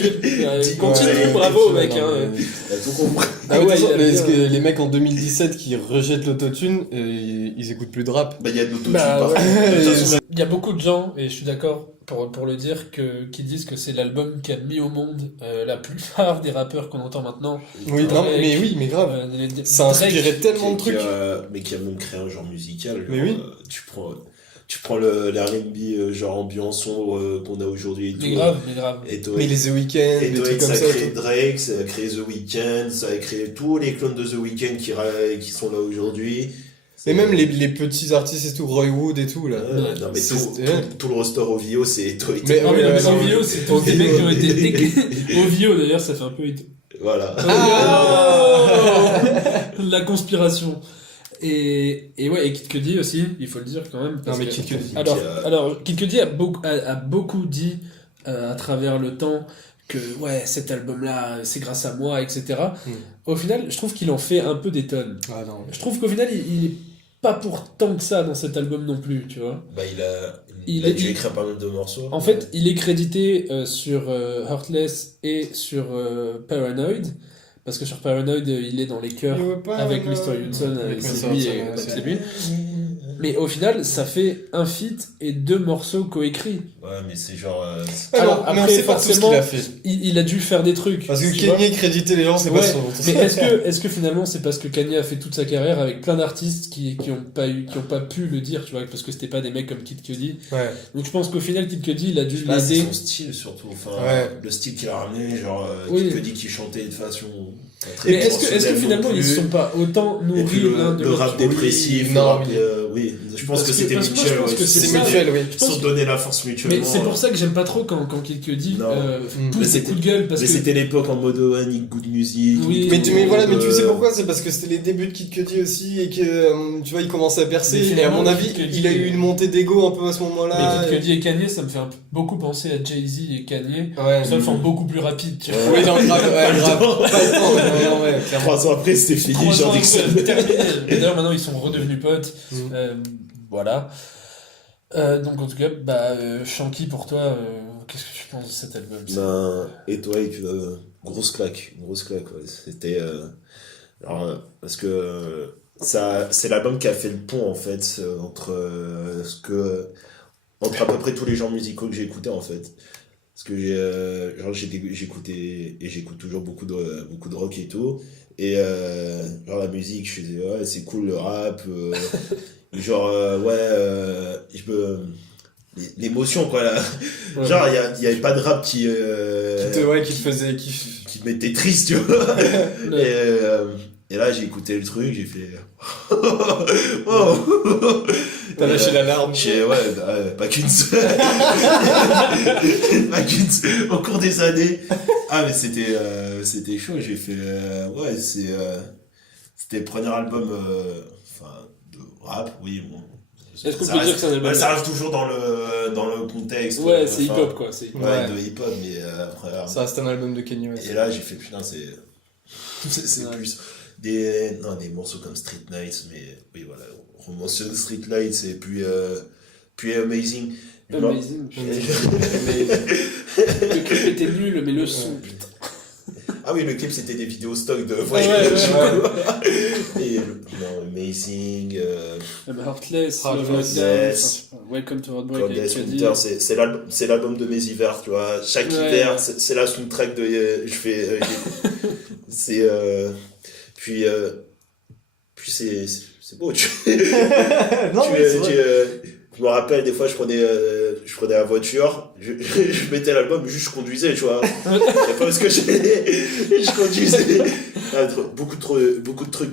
Dis- Continue, ouais, bravo, ouais, mec. non, Hein. mais- T'as tout compris. Ah ouais, il a mais est-ce bien- que les mecs en 2017 qui rejettent l'autotune, ils écoutent plus de rap. Bah, il y a de l'autotune Bah, partout. ouais. De toute façon, Il y a beaucoup de gens, et je suis d'accord pour le dire, qui disent que c'est l'album qui a mis au monde la plupart des rappeurs qu'on entend maintenant. Oui, non, Drake, mais oui, mais grave. Ça a inspiré tellement de trucs. mais qui a même créé un genre musical. Mais genre, oui. Tu prends les R&B genre ambiance sombre qu'on a aujourd'hui et tout. Mais grave, mais grave. Et toi, Mais les The Weeknd, et des toi, trucs ça comme a ça. créé tout. Drake, ça a créé The Weeknd, ça a créé tous les clones de The Weeknd qui sont là aujourd'hui. Et même les petits artistes et tout, Roy Wood et tout, là. Non, mais C'est- tout le roster OVO, c'est toi et Mais- Ah toi. oui, ouais, mais non, Ovio, mais- c'est tous des mecs qui ont été Ovio, d'ailleurs, ça fait un peu... Voilà. La conspiration. Et ouais, et Kid Cudi aussi, il faut le dire quand même. parce Non, mais que- Kid Cudi. Alors, Kid Cudi a beaucoup dit à travers le temps que ouais, cet album-là, c'est grâce à moi, etc. Au final, je trouve qu'il en fait un peu des tonnes. Ah non. Je trouve qu'au final, il est pas pour tant que ça dans cet album non plus, tu vois. Bah, Il il a est- dû il- écrire pas mal de morceaux. En fait, il est crédité sur Heartless et sur Paranoid. Parce que sur Paranoid, il est dans les chœurs avec Mr. Hudson, c'est lui, c'est lui. Mais au final, ça fait un feat et 2 morceaux coécrits. Ouais, mais c'est genre. Alors, mais on après, sait pas tout ce forcément, qu'il a fait. Il a dû faire des trucs. Parce que tu vois. Kanye créditer les gens, c'est pas Ouais, son. mais est-ce que finalement c'est parce que Kanye a fait toute sa carrière avec plein d'artistes qui ont pas pu le dire, tu vois, parce que c'était pas des mecs comme Kid Cudi. Ouais. Donc je pense qu'au final Kid Cudi il a dû Là, c'est l'aider. son style surtout. Enfin, Ouais. le style qu'il a ramené, genre, Oui. Kid Cudi qui chantait de façon. Pas très Mais est-ce que professionnelle finalement non ils plus. se sont pas autant Et puis nourris l'un de le l'autre? rap dépressif, Oui, le non, rap, oui. oui. Je pense Parce que que- c'était parce que moi, mutuel. je pense ouais. que C'est ça. mutuel, oui. Ils se sont donné la force mutuellement. Mais c'est pour ça que j'aime pas trop quand Kid Cudi Non. Mais pousse des c'était- coups de gueule parce Mais que c'était l'époque en mode ouais, Nick Good Music. Oui. Mais voilà, mais tu sais Euh, pourquoi? C'est parce que c'était les débuts de Kid Cudi aussi et que tu vois, il commençait à percer. Mais Et à finalement, mon avis, Kid Cudi, il a eu une montée d'ego un peu à ce mais moment-là. Kid Cudi et Kanye ça me fait beaucoup penser à Jay-Z et Kanye. Ouais. Sauf en beaucoup plus rapide, tu vois. Oui, non, grave, ouais, grave. Pas le temps, ouais, ouais, clairement. 3 ans après, c'était fini, 3 genre ans Dixon. après, terminé. Et d'ailleurs, maintenant, ils sont redevenus potes. Voilà. Donc, en tout cas, Shanky, pour toi, qu'est-ce que tu penses de cet album? Ben, et toi, grosse claque, ouais. C'était, parce que ça, c'est l'album qui a fait le pont en fait entre entre à peu près tous les genres musicaux que j'ai écoutés en fait. Parce que j'écoutais et j'écoute toujours beaucoup de rock et tout. Et genre la musique, je faisais ouais, c'est cool le rap. Genre je peux l'émotion quoi là. Ouais. Genre il y avait pas de rap qui Qui te faisait kiff. qui te mettait triste, tu vois. Et là, j'ai écouté le truc, j'ai fait. Oh. T'as lâché la larme. Pas qu'une seule. Pas qu'une seule. Au cours des années. Ah, mais c'était chaud. J'ai fait. C'était le premier album de rap, oui. Bon. Est-ce qu'on Ça peut reste- dire que c'est un album? ouais, ça reste toujours dans le contexte. Ouais, c'est enfin, hip-hop, quoi. C'est hip-hop. Ouais, Ouais. de hip-hop, mais après. Ça reste un album de Kanye West. Et là, j'ai fait putain, c'est Ouais. plus des morceaux comme Street Nights, mais oui, voilà, on mentionne Street Nights et puis Amazing. Amazing. Mais- Le clip était nul, mais le son, putain. Ah oui, le clip c'était des vidéos stock de Ouais, voyage. ouais. Et Amazing, Heartless, Heartless, Welcome to Heartbreak, Cold avec As Cudi. Winter, c'est l'album de mes hivers, tu vois. Chaque Ouais. hiver, c'est la soundtrack de je fais c'est puis c'est beau, tu Non, mais c'est vrai. je me rappelle des fois je prenais la voiture, je mettais l'album, juste je conduisais, tu vois. C'est pas parce que je conduisais. Ah, beaucoup de trucs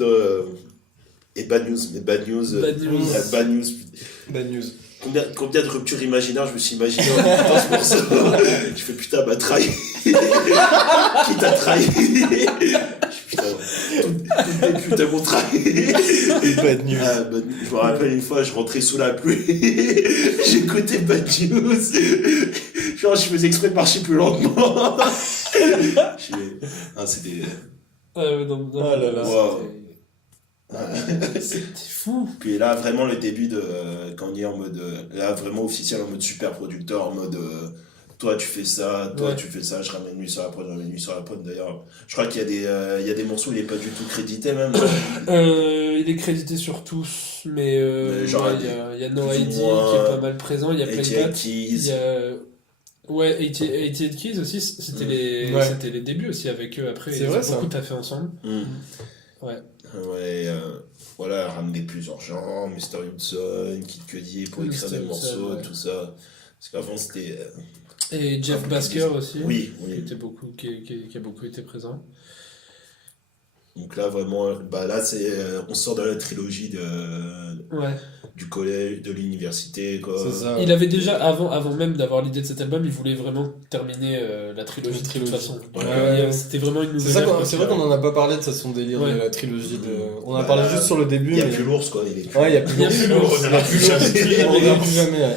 et Bad News, Bad News. Bad News. Bad news. Combien de ruptures imaginaires je me suis imaginé dans ce morceau. Je fais putain, m'a trahi. Qui t'a trahi? Putain, toutes les putes m'ont trahi. Bad News. Je me rappelle une fois, je rentrais sous la pluie. J'écoutais Bad News. Genre, je faisais exprès de marcher plus lentement. C'était. Non, Ah là là. Wow. c'était fou. Puis là, vraiment, le début de. Quand on est en mode. Là, vraiment officiel, en mode super producteur, en mode. Toi, tu fais ça, toi, Ouais. tu fais ça, je ramène lui sur la prod, je ramène lui sur la prod. D'ailleurs, je crois qu'il y a des morceaux où il est pas du tout crédité, même. Il est crédité sur tous, mais genre, ouais, il y a No plus ou ID qui moins, est pas mal présent, il y a 88 Playpat, il Keys. y a... Ouais, 88 Keys aussi, c'était Ouais. c'était les débuts aussi avec eux, après C'est ils vrai, ont ça. beaucoup taffé ensemble. Ouais. Ouais, voilà, ramener plusieurs genres, Mr. Hudson, Kid Cudi pour écrire Mr. des Hudson, morceaux, ouais. tout ça. Parce qu'avant, c'était. Et Jeff un peu Basker plus- aussi, Oui, qui, oui. était beaucoup, qui a beaucoup été présent. Donc là, vraiment, bah là, on sort de la trilogie Ouais. du collège, de l'université, quoi. C'est ça. Il avait déjà, avant même d'avoir l'idée de cet album, il voulait vraiment terminer la trilogie La de trilogie. toute façon. Donc, Ouais. c'était vraiment une nouvelle C'est ça, ère, quoi. c'est vrai qu'on en a pas parlé de ça, son délire Ouais. de la trilogie de. On en a Bah, parlé juste sur le début. Il y a mais- plus l'ours, quoi. Il est plus... Ouais, il y a plus Il y a plus l'ours. On n'aura plus jamais. On verra plus jamais, ouais.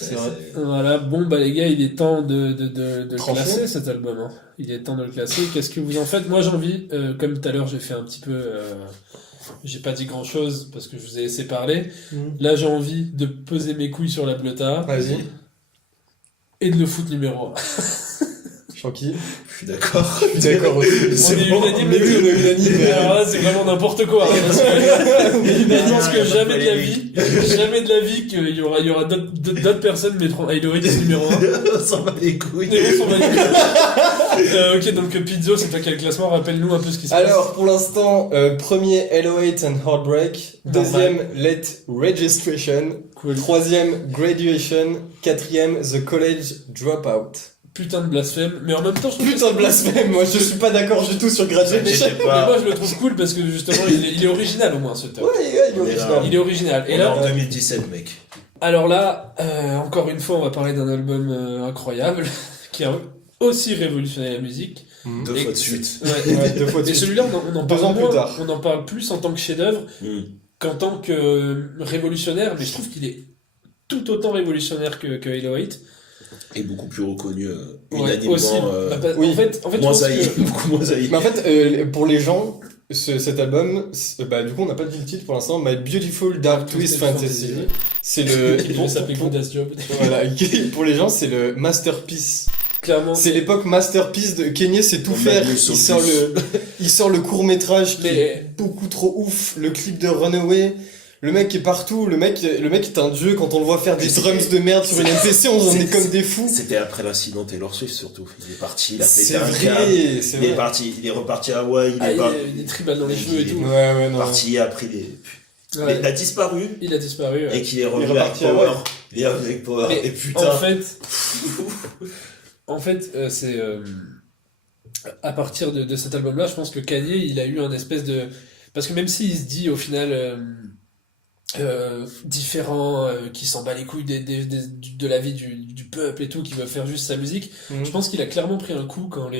C'est vrai. Voilà, bon bah les gars, il est temps de le Trancher. classer cet album. Hein. Il est temps de le classer. Qu'est-ce que vous en faites? Moi j'ai envie, comme tout à l'heure j'ai fait un petit peu... j'ai pas dit grand chose parce que je vous ai laissé parler. Là j'ai envie de poser mes couilles sur la bleuta Vas-y, et de le foutre numéro 1. Chanky. Je suis d'accord. Je suis d'accord aussi. C'est On est bon. unanime, Mais oui, on est unanime. Alors là c'est vraiment n'importe quoi. Hein, parce que je pense que jamais de la vie qu'il y aura d'autres personnes mettront Halo Hits numéro 1. On s'en bat les couilles. Et on s'en va les couilles. Ok, donc Pizzo, c'est toi qui as le classement. Rappelle-nous un peu ce qui se passe. Alors, pour l'instant, premier LO8 and Heartbreak. Deuxième, Let Registration. Cool. Troisième, Graduation. Quatrième, The College Dropout. Putain de blasphème, mais en même temps, je trouve Putain de blasphème, moi je suis pas d'accord du tout sur Graduation. J'étais Mais pas. moi je le trouve cool parce que justement il est original au moins ce top. Ouais, il est On est là. original. Il est original. Et On est là, en 2017, mec. alors là, encore une fois, on va parler d'un album incroyable qui a aussi révolutionné la musique. Deux Et- fois de suite. Ouais. Ouais, deux fois de Et suite. celui-là, on en 2 parle ans plus moins, tard. on en parle plus en tant que chef-d'œuvre qu'en tant que révolutionnaire, mais je trouve qu'il est tout autant révolutionnaire que Halo 8. Et beaucoup plus reconnu Ouais, unanimement. aussi. oui. En fait, je Moins pense haï. que... Beaucoup moins haï. Mais en fait, pour les gens, cet album, bah du coup on n'a pas dit le titre pour l'instant, My Beautiful Dark Twist Fantasy. C'est le. Il devait s'appeler Good As Job. Voilà, pour les gens c'est le masterpiece. Clairement. C'est l'époque masterpiece de Kanye, c'est tout Comme faire. Magnus Il sort le court métrage qui Mais- est beaucoup trop ouf, le clip de Runaway. Le mec est partout, le mec est un dieu, quand on le voit faire des Mais drums de merde sur une MPC, on en est comme des fous. C'était après l'incident Taylor Swift surtout. Il est parti, il a pété C'est un câble. vrai, c'est Il est vrai. parti, il est reparti à Hawaï, il Ah, est il pas- a des tribales dans les cheveux et tout. Ouais, non. parti après Ouais. il a disparu Il a disparu. Ouais. et qu'il est revenu Il est avec reparti à Power. Hawaï. Il est revenu avec Power. Mais Et putain. En fait, c'est à partir de cet album-là, je pense que Kanye, il a eu un espèce de... Parce que même s'il se dit au final différent, qui s'en bat les couilles de la vie du peuple et tout, qui veut faire juste sa musique, Mhm. je pense qu'il a clairement pris un coup quand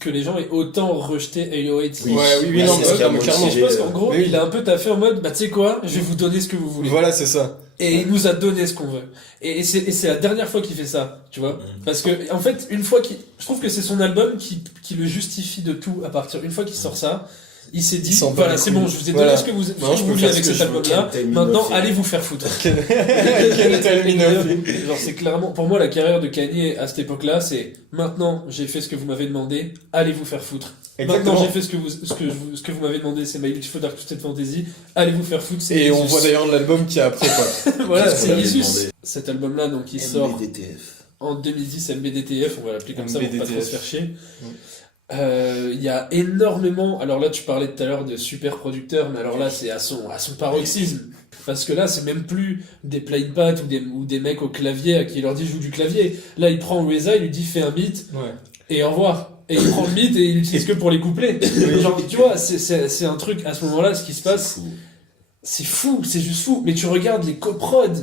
que les gens aient autant rejeté Halo 8. Oui, oui, Ouais, non, c'est ce qui a mais clairement. Et je pense qu'en gros, Mais oui. il a un peu taffé en mode, bah tu sais quoi, je vais vous donner ce que vous voulez. Voilà, c'est ça. Et il nous a donné ce qu'on veut. Et c'est la dernière fois qu'il fait ça, tu vois. Parce que, en fait, je trouve que c'est son album qui le justifie de tout à partir, une fois qu'il sort ça, il s'est dit, Il s'en bat voilà, les c'est couilles. bon, je vous ai donné Voilà. ce que vous Maintenant, je peux vouliez faire avec ce que cet je veux. album-là. Quel Maintenant, minof. allez vous faire foutre. Quel tel minof. Genre, c'est clairement, pour moi, la carrière de Kanye à cette époque-là, c'est maintenant, j'ai fait ce que vous m'avez demandé, allez vous faire foutre. Maintenant, Exactement. j'ai fait ce que vous m'avez demandé, c'est My Beautiful Dark Twisted Fantasy, allez vous faire foutre. c'est Et on Isus. voit d'ailleurs l'album qui est après, quoi. Voilà, Qu'est-ce qu'on c'est avait Isus. demandé Cet album-là, donc, il sort MBDTF. en 2010, MBDTF, on va l'appeler comme ça pour pas trop MBDTF. se faire chier. Il y a énormément, alors là tu parlais tout à l'heure de super producteurs, mais alors là c'est à son paroxysme. Parce que là c'est même plus des playpads ou des mecs au clavier à qui il leur dit joue du clavier. Là il prend Reza, il lui dit fais un beat Ouais. et au revoir. Et il prend le beat et il l'utilise que pour les couplets. Genre, tu vois, c'est un truc, à ce moment-là, ce qui se passe, Fou. c'est fou, c'est juste fou. Mais tu regardes les coprods,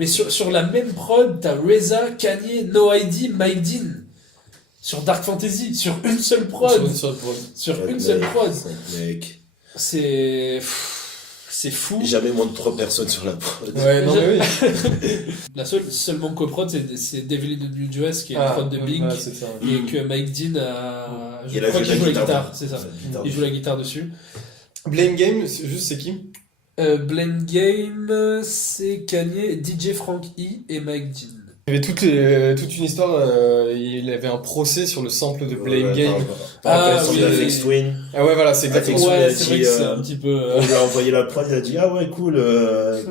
Mais sur la même prod, t'as RZA, Kanye, No ID, Mike Dean. Sur Dark Fantasy, sur une seule prod. Sur une seule prod. Mec. C'est fou. Jamais moins de 3 personnes sur la prod. Ouais, non, mais oui. La seulement coprod, c'est Devil in the New Dress, qui est une prod de Bink. Ouais, c'est ça. Et que Mike Dean a. Je Il a crois fait qu'il de joue la la guitare. guitare, c'est ça. Guitare. Il joue la guitare dessus. Blame Game, c'est qui? Blame Game, c'est Kanye, DJ Frank E et Mike Dean. Il y avait toute une histoire, il avait un procès sur le sample de Blame Game. Ah, oui, oui. Aphex Twin. Ah ouais, voilà, c'est exactement Aphex ça. Twin, Ouais, il a c'est dit, vrai que c'est un petit peu. On lui a envoyé la prod, il a dit ah ouais cool,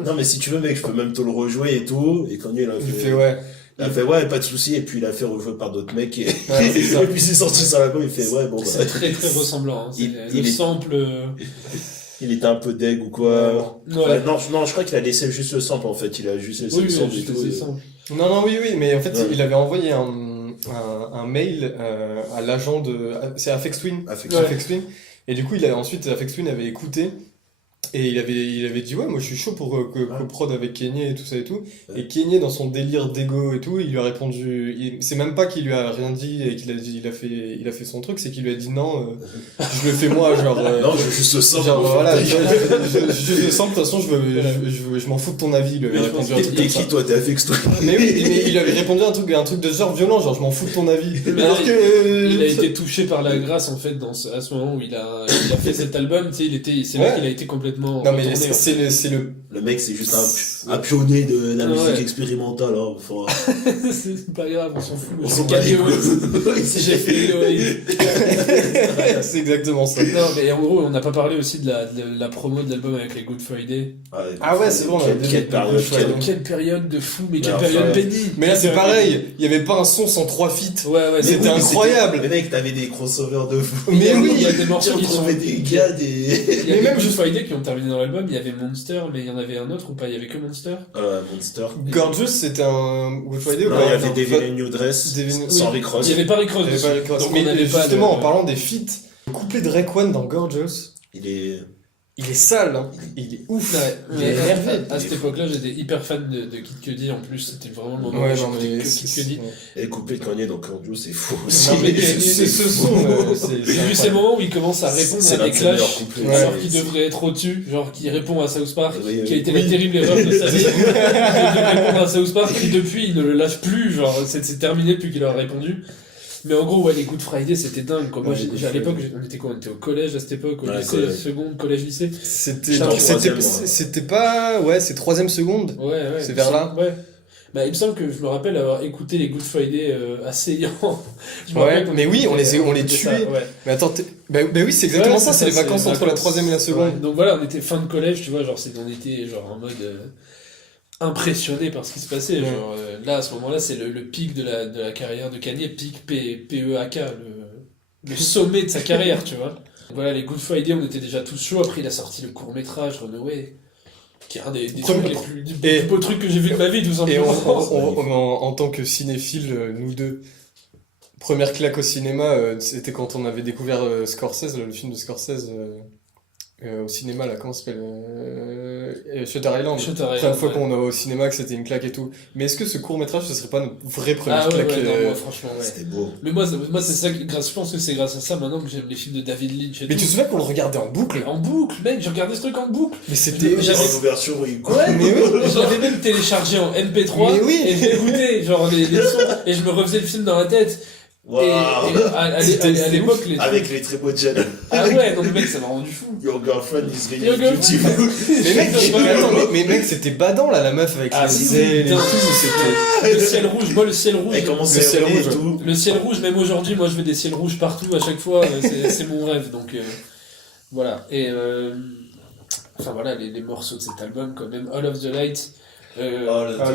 non mais si tu veux mec je peux même te le rejouer et tout, et quand il a Il fait, fait ouais. il a fait ouais pas de souci, et puis il a fait rejouer par d'autres mecs et, Ouais, c'est ça. et puis c'est sorti sur l'album, il fait ouais bon bah, C'est très très ressemblant. Hein. Il Le est- sample. il était un peu deg ou quoi. Ouais. Ouais, non je crois qu'il a laissé juste le sample en fait, il a juste laissé Oui, le sample et juste tout. c'est et- simple. Non, oui, mais en fait, Ouais. il avait envoyé un mail à l'agent de... C'est Aphex Twin. Aphex Ouais. Aphex Twin. Et du coup, ensuite, Aphex Twin avait écouté. Et il avait dit, ouais, moi je suis chaud pour que prod avec Kanye et tout ça et tout. Ouais. Et Kanye, dans son délire d'ego et tout, il lui a répondu, c'est même pas qu'il lui a rien dit et qu'il a dit, il a fait son truc, c'est qu'il lui a dit non, je le fais moi, genre, Non, je veux juste le sample. genre voilà, je le sens, de toute façon, je m'en fous de ton avis, il lui avait Mais je répondu pense un T'es truc comme qui ça. toi, t'es Aphex Twin? Mais oui, mais il avait répondu un truc de genre violent, genre je m'en fous de ton avis. Mais Alors que Il a été touché par la grâce en fait à ce moment où il a fait cet album. Tu sais, c'est là Ouais. qu'il a été complètement. non mais retourné, en c'est le Le mec c'est juste un pionnier de la Ouais. musique expérimentale, hein. Enfin, fait. C'est pas grave, on s'en fout. on C'est s'en bat les Kanye couilles. West. J'ai fait c'est exactement ça. Non, mais en gros, on n'a pas parlé aussi de la promo de l'album avec les Good Friday. Ah ouais, c'est bon, Quelle période, Quelle période de fou, mais quelle Alors, période ouais. bénie. Mais là c'est Quelle pareil, il y avait pas un son sans 3 feats. période- Ouais, ouais, Mais c'était C'était oui, incroyable. Mais mec, t'avais des crossovers de fou. Mais oui, il y a des morceaux On qui sont. trouvait des gars, des. Il y a Mais des même Good juste- Friday qui ont terminé dans l'album. Il y avait Monster, mais il y en avait un autre ou pas? Il y avait que Monster. Monster. Gorgeous c'était un Good Friday ou Non, pas il y avait Non, Devil pas- in New Dress, Devil- sans oui. Rick Ross. Il y avait pas Rick Ross il y avait dessus. pas les crosses. Donc Mais on n'avait pas justement, de- en parlant des feats, le couplet de Rake One dans Gorgeous, Il est. il est sale, hein. Il est ouf. Ouais, Il est mais énervé. à cette époque-là, j'étais hyper fan de Kid Cudi. En plus, c'était vraiment le moment Ouais, où non, j'écoutais mais que Kid Cudi. Et le couplet de Kanye dans Kanye, c'est fou aussi. Non, mais Kanye, c'est ce c'est son, c'est J'ai vu ces moments où il commence à répondre C'est à l'un des de ses meilleurs clashs, couplets. Ouais. genre qui devrait être au-dessus, genre qui répond à South Park, Oui, qui a été oui. la terrible erreur de sa vie, de répondre à South Park, qui depuis il ne le lâche plus, genre c'est terminé depuis qu'il leur a répondu. Mais en gros, ouais, les Good Friday c'était dingue. Quoi. Moi, Ouais, Good à l'époque, Friday. on était quoi? On était au collège à cette époque, au Ouais, lycée, collège. seconde, collège, lycée. C'était J'étais en troisième, c'était pas ouais, c'est 3ème seconde. Ouais, C'est il vers me là. semble- Ouais. Bah, il me semble que je me rappelle avoir écouté les Good Friday assaillants. Je me Ouais, rappelle qu'on mais oui, écoutait- on les écoutait tuait. ça, ouais. Mais attends, bah oui, c'est exactement Ouais, ça, c'est les vacances entre la 3ème et la Ouais. seconde. Donc voilà, on était fin de collège, tu vois, genre on était genre en mode impressionné par ce qui se passait. Ouais. Genre là, à ce moment-là, c'est le pic de la carrière de Kanye, pic P-E-A-K, le sommet de sa carrière, tu vois. Voilà, les Good Friday, on était déjà tous chauds. Après, il a sorti le court-métrage Runaway, qui est un des trucs des plus beaux trucs que j'ai vu de ma vie, tout Et simplement. en tant que cinéphile, nous deux, première claque au cinéma, c'était quand on avait découvert Scorsese, le film de Scorsese au cinéma, là, comment ça s'appelle Shutter Island. Shutter La Island, première fois ouais. qu'on va au cinéma, que c'était une claque et tout. Mais est-ce que ce court-métrage, ce serait pas notre vraie première Ah ouais, claque ouais, non, moi, franchement, ouais. C'était beau. Mais moi c'est ça, je pense que c'est grâce à ça maintenant que j'aime les films de David Lynch et Mais tout. tu te souviens qu'on le regardait en boucle En boucle, mec, j'ai regardé ce truc en boucle. Mais c'était... Mais j'avais- En ouverture, oui. Ouais, Mais oui. je l'avais même téléchargé en MP3 Mais oui. et j'écoutais genre les sons et je me refaisais le film dans la tête. Waouh. À l'époque, les Avec les très beaux jeunes. Ah ouais, non mais mec, ça m'a rendu fou. Your girlfriend is Your really girlfriend. beautiful. Mais mec, mais mec, c'était badant là, la meuf avec Ah, les si, ailes et putain. tout, c'était... Le ciel rouge, moi le ciel rouge. Elle commence Le à ciel hurler et rouge. tout. Le ciel rouge, même aujourd'hui, moi je veux des ciels rouges partout à chaque fois, c'est mon rêve. Donc voilà. Et enfin voilà, les morceaux de cet album quand même. All of the Light. Oh, le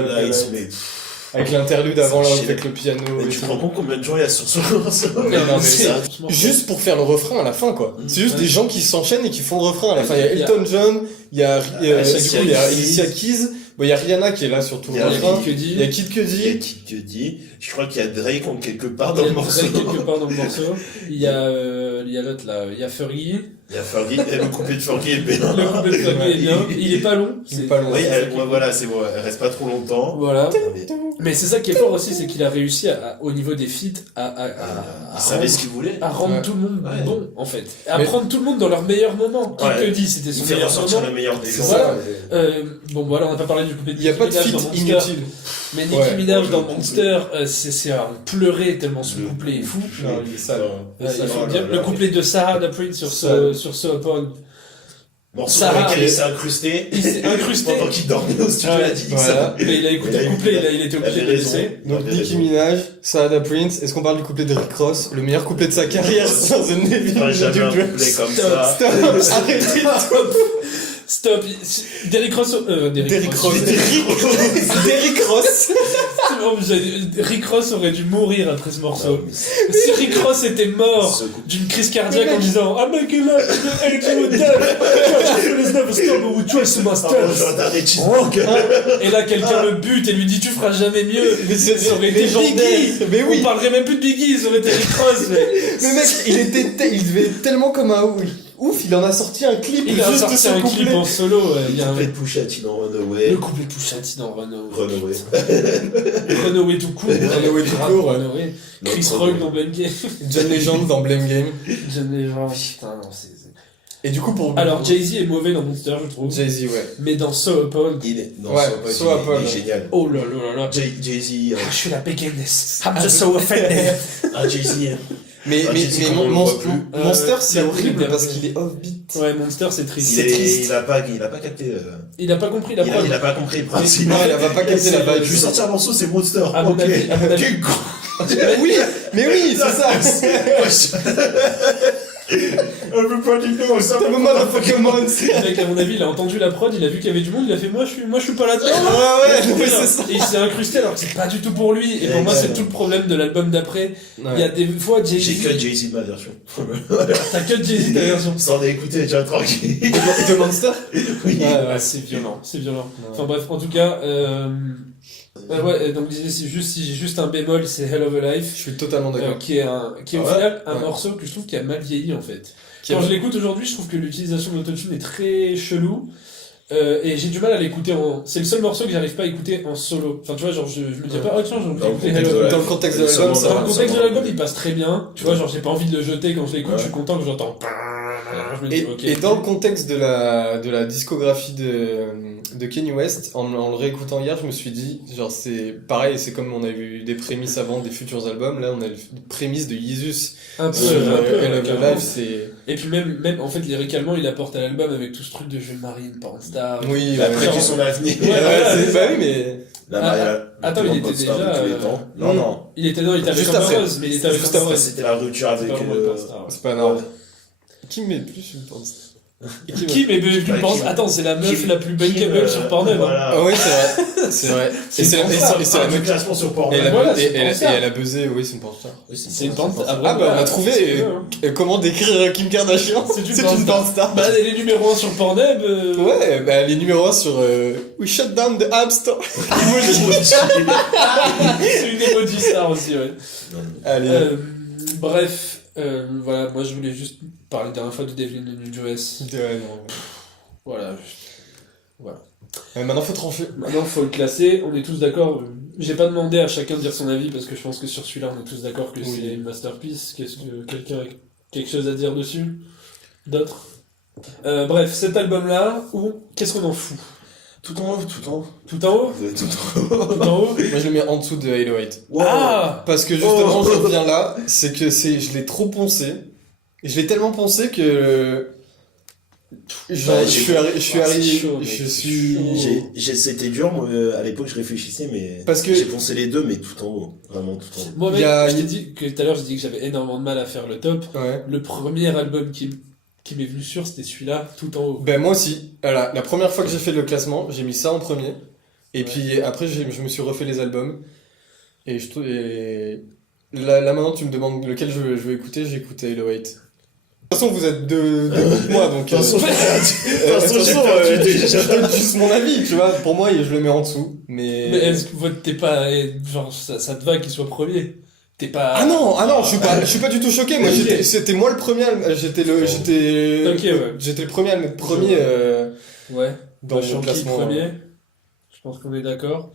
le Lights, Lights. mais. Avec l'interlude avant là, C'est avec le piano Mais et tu te tout. rends compte combien de gens il y a sur ce morceau? Non, mais c'est un- Juste pour faire le refrain à la fin, quoi. C'est juste Ouais. des gens qui s'enchaînent et qui font le refrain à la fin. Il y a Il y a- Elton John, il y a, Alicia du coup, il y a Keys. Alicia Keys, bon, il y a Rihanna qui est là sur tout Il y le a refrain. Kid Cudi. Il y a Kid Il y a Cudi. Kid Cudi. Je crois qu'il y a Drake en quelque part Il y dans a le morceau. quelque part dans le morceau. Il y a l'autre là, il y a Fergie. Il y a Fergie, et le couplet de Fergie est bien. Le couplet de Fergie est bien. Il est pas long. Il est pas long. Oui, voilà, c'est bon, elle reste pas trop longtemps. Voilà. Mais Mais c'est ça qui est fort aussi, c'est qu'il a réussi au niveau des feats il savait ce qu'il voulait. à rendre Ouais. tout le monde Ouais. bon, en fait. À Mais- prendre tout le monde dans leur meilleur moment. Qui Ouais. te dit c'était Il son fait meilleur ressortir moment. le meilleur des C'est gens. Voilà. ça. Bon, voilà, on n'a pas parlé du couplet de Il y a Nicki pas de Minaj feat dans Monster. inutile. Mais Nicki Ouais. Minaj dans Ouais. Monster, c'est à en pleurer tellement ce couplet est fou. Non, il est sale. Il faut Oh là dire, là. le couplet de Sarah da Prince sur Sale. So Upon, Morceau Sarah, dans lequel il- il s'est incrusté. il s'est incrusté. Pendant qu'il dormait au studio, il a dit Voilà. ça. Mais il a écouté Il a le eu- couplet, il était il obligé avait de le raison. laisser. Donc Il avait Nicki raison. Minaj, Sarah Prince, est-ce qu'on parle du couplet d'Eric Ross, le meilleur couplet de sa carrière sans The Neville Enfin, jamais un Drums. couplet comme Stop. ça. Stop, arrêtez. Stop. Derrick Ross. Derrick Ross. Derrick Ross. Rick Ross aurait dû mourir après ce morceau. Non, mais Si Rick Ross était mort ce coup- d'une crise cardiaque en disant I'm making love to the edge of death, it's never stop, but we try to master. Pardon, j'entends des cheeseburgers. Et là, quelqu'un le bute et lui dit tu feras jamais mieux. Mais Ça aurait été mais légendaire. Biggie, mais oui. On parlerait même plus de Biggie, ça aurait été Rick Ross. Mais... Le mec, il devait être tellement comme un ouf, il en a sorti un clip Il a juste de sorti ce un couplet. clip en solo. Il y a un... Couplet de Pusha T dans Runaway. Le couplet Pusha T dans Runaway. Runaway. Tout court. Runaway tout court, ouais. Runaway. Chris Notre Rock Runaway. dans Blame Game. John Legend dans Blame Game. John Legend. Putain, non, c'est... Et du coup, pour. Alors, Jay-Z est mauvais dans Monster, je trouve. Jay-Z, ouais. Mais dans So Upon... Il est, non, Ouais, So So Upon, Upon, il est ouais. génial. Oh là là là là. Jay-Z, Je suis la bigness. I'm just so offended. Jay-Z. Mais Jay-Z, comment on le voit plus. Monster, c'est la horrible première- parce qu'il est offbeat. Ouais, Monster, c'est triste. Il triste. a pas capté. Il a pas compris la prod. Il a pas compris le principe. Non, il a pas capté la Je vibe. vais sortir un morceau, c'est Monster. À mon Ok. avis, à mon avis. Quel con. Mais oui, c'est ça. On peut pas dire non, ça T'as le moment Pokémon. Le mec, à mon avis, il a entendu la prod, il a vu qu'il y avait du monde, il a fait moi je suis pas là-dedans. Ouais, ouais, c'est ça. Et il s'est incrusté alors que c'est pas du tout pour lui. Et pour moi, c'est tout le problème de l'album d'après. Il y a des fois, J'ai Jay-Z. que Jay-Z de ma version. T'as que Jay-Z ta version. Sans écouter, déjà tranquille. De Monster. Oui. Ouais, c'est violent, c'est violent. Enfin bref, en tout cas, ouais, donc c'est juste, si j'ai juste un bémol, c'est Hell of a Life. Je suis totalement d'accord. Qui est au Ah ouais final un Ouais. morceau que je trouve qui a mal vieilli en fait. Qui a- Quand je l'écoute aujourd'hui, je trouve que l'utilisation de l'autotune est très chelou. Et j'ai du mal à l'écouter c'est le seul morceau que j'arrive pas à écouter en solo. Enfin, tu vois, genre, je me dis pas, oh tiens, j'ai envie Dans le d'écouter contexte Hello. de Dans le contexte de Seulement l'album, ça Dans va. le contexte de l'album, il passe très bien. Tu vois, genre, j'ai pas envie de le jeter quand je l'écoute, Ouais. je suis content que j'entends. Je me dis, Et, ok. et dans le contexte de la discographie de Kanye West, en le réécoutant hier, je me suis dit, genre c'est pareil, c'est comme on a eu des prémices avant des futurs albums, là on a les prémices de Yeezus un peu, sur un peu, Hell of a carrément. Life, c'est... Et puis même, en fait, lyricalement, il apporte à l'album avec tout ce truc de je vais me marier une porn star. Oui, Il a ouais, prévu ouais. son avenir. Ouais, voilà, c'est c'est bah ça. oui, mais... La Ah, Maria- attends, la il plus était grande star de déjà, tous les temps. Non, non. Il était avec Juste Amber après. Rose, mais il était avec Juste Amber après, Rose. C'était la rupture avec. C'est pas vraiment une porn star. C'est pas énorme. Qui met plus une porn star? Qui mais tu Bah, penses Kim. Attends, c'est la meuf Kim- la plus Kim, bankable sur Pornhub. Hein. Voilà. Ah oui, c'est vrai, c'est vrai. C'est Et c'est une porn star. et c'est la Un meuf... classement sur Pornhub. Et elle a, Voilà, et- c'est une et- porn et star. elle a buzzé, oui, c'est une porn star. Oui, C'est une porn star. Ah bah on a trouvé comment décrire Kim Kardashian. C'est une C'est porn une star. porn star. Bah, elle est numéro 1 sur Pornhub. Ouais, bah elle est numéro 1 sur We Shut Down the App Store. C'est une emoji star aussi, ouais. Allez. Bref, voilà, moi je voulais juste parler la dernière fois de Devlin de New Dress. Ouais, non. Voilà. Maintenant faut trancher. Maintenant, faut le classer. On est tous d'accord. J'ai pas demandé à chacun de dire son avis parce que je pense que sur celui-là, on est tous d'accord que Oui. c'est une masterpiece. Qu'est-ce que quelqu'un a quelque chose à dire dessus? D'autres? Bref, cet album-là, qu'est-ce qu'on en fout? Tout en haut, tout en haut. Tout en haut? Vous êtes tout en haut. Tout en haut? Moi je le mets en dessous de Halo 8. Ah! Parce que justement je reviens là, c'est que je l'ai trop poncé. Je l'ai tellement poncé que je suis c'est arrivé, chaud, mec, je c'est suis. chaud. C'était dur, moi, à l'époque je réfléchissais, mais Parce que- j'ai pensé les deux, mais tout en haut, vraiment tout en haut. Moi, Il mec, y a- je t'ai dit que tout à l'heure, j'ai dit que j'avais énormément de mal à faire le top. Ouais. Le premier album qui m'est venu sur, c'était celui-là, tout en haut. Ben moi aussi. Voilà, la première fois que j'ai fait le classement, j'ai mis ça en premier. Et puis après je me suis refait les albums. Et je trouve. Là maintenant tu me demandes lequel je vais écouter, j'ai écouté Halo 8. De toute façon vous êtes deux groupes moi donc. De toute façon, j'ai perdu déjà. Je donne juste mon avis, tu vois. Pour moi je le mets en dessous. Mais est-ce que t'es pas. Genre, ça te va qu'il soit premier? T'es pas... Ah non, je suis pas du tout choqué. Moi, Ok. c'était moi le premier. J'étais le premier à le mettre premier Ouais. dans Sur mon qui classement. premier? Je pense qu'on est d'accord.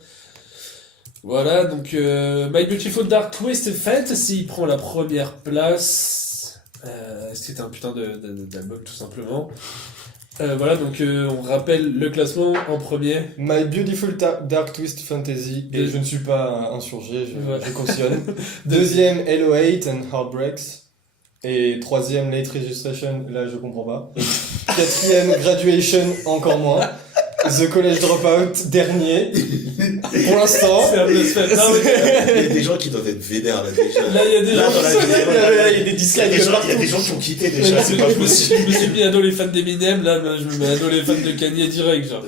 Voilà, donc My Beautiful Dark Twisted Fantasy prend la première place. C'est un putain d'album, tout simplement. Voilà, donc on rappelle le classement en premier. My Beautiful Dark Twist Fantasy, et je ne suis pas insurgé, je cautionne. Deuxième, Hello Hate and Heartbreaks. Et troisième, Late Registration, là je comprends pas. Quatrième, Graduation, encore moins. The College Dropout, dernier. Pour l'instant. C'est un blasphème. Non, mais- Il y a des gens qui doivent être vénères là déjà. Là, il y a des gens dans la qui sont- vidéo, il y a des il y a dislikes des de gens- partout. il y a des gens qui ont quitté je déjà, me c'est pas suis- possible. je me suis mis ado les fans d'Eminem, là, je me mets ado les fans de Kanye direct, genre.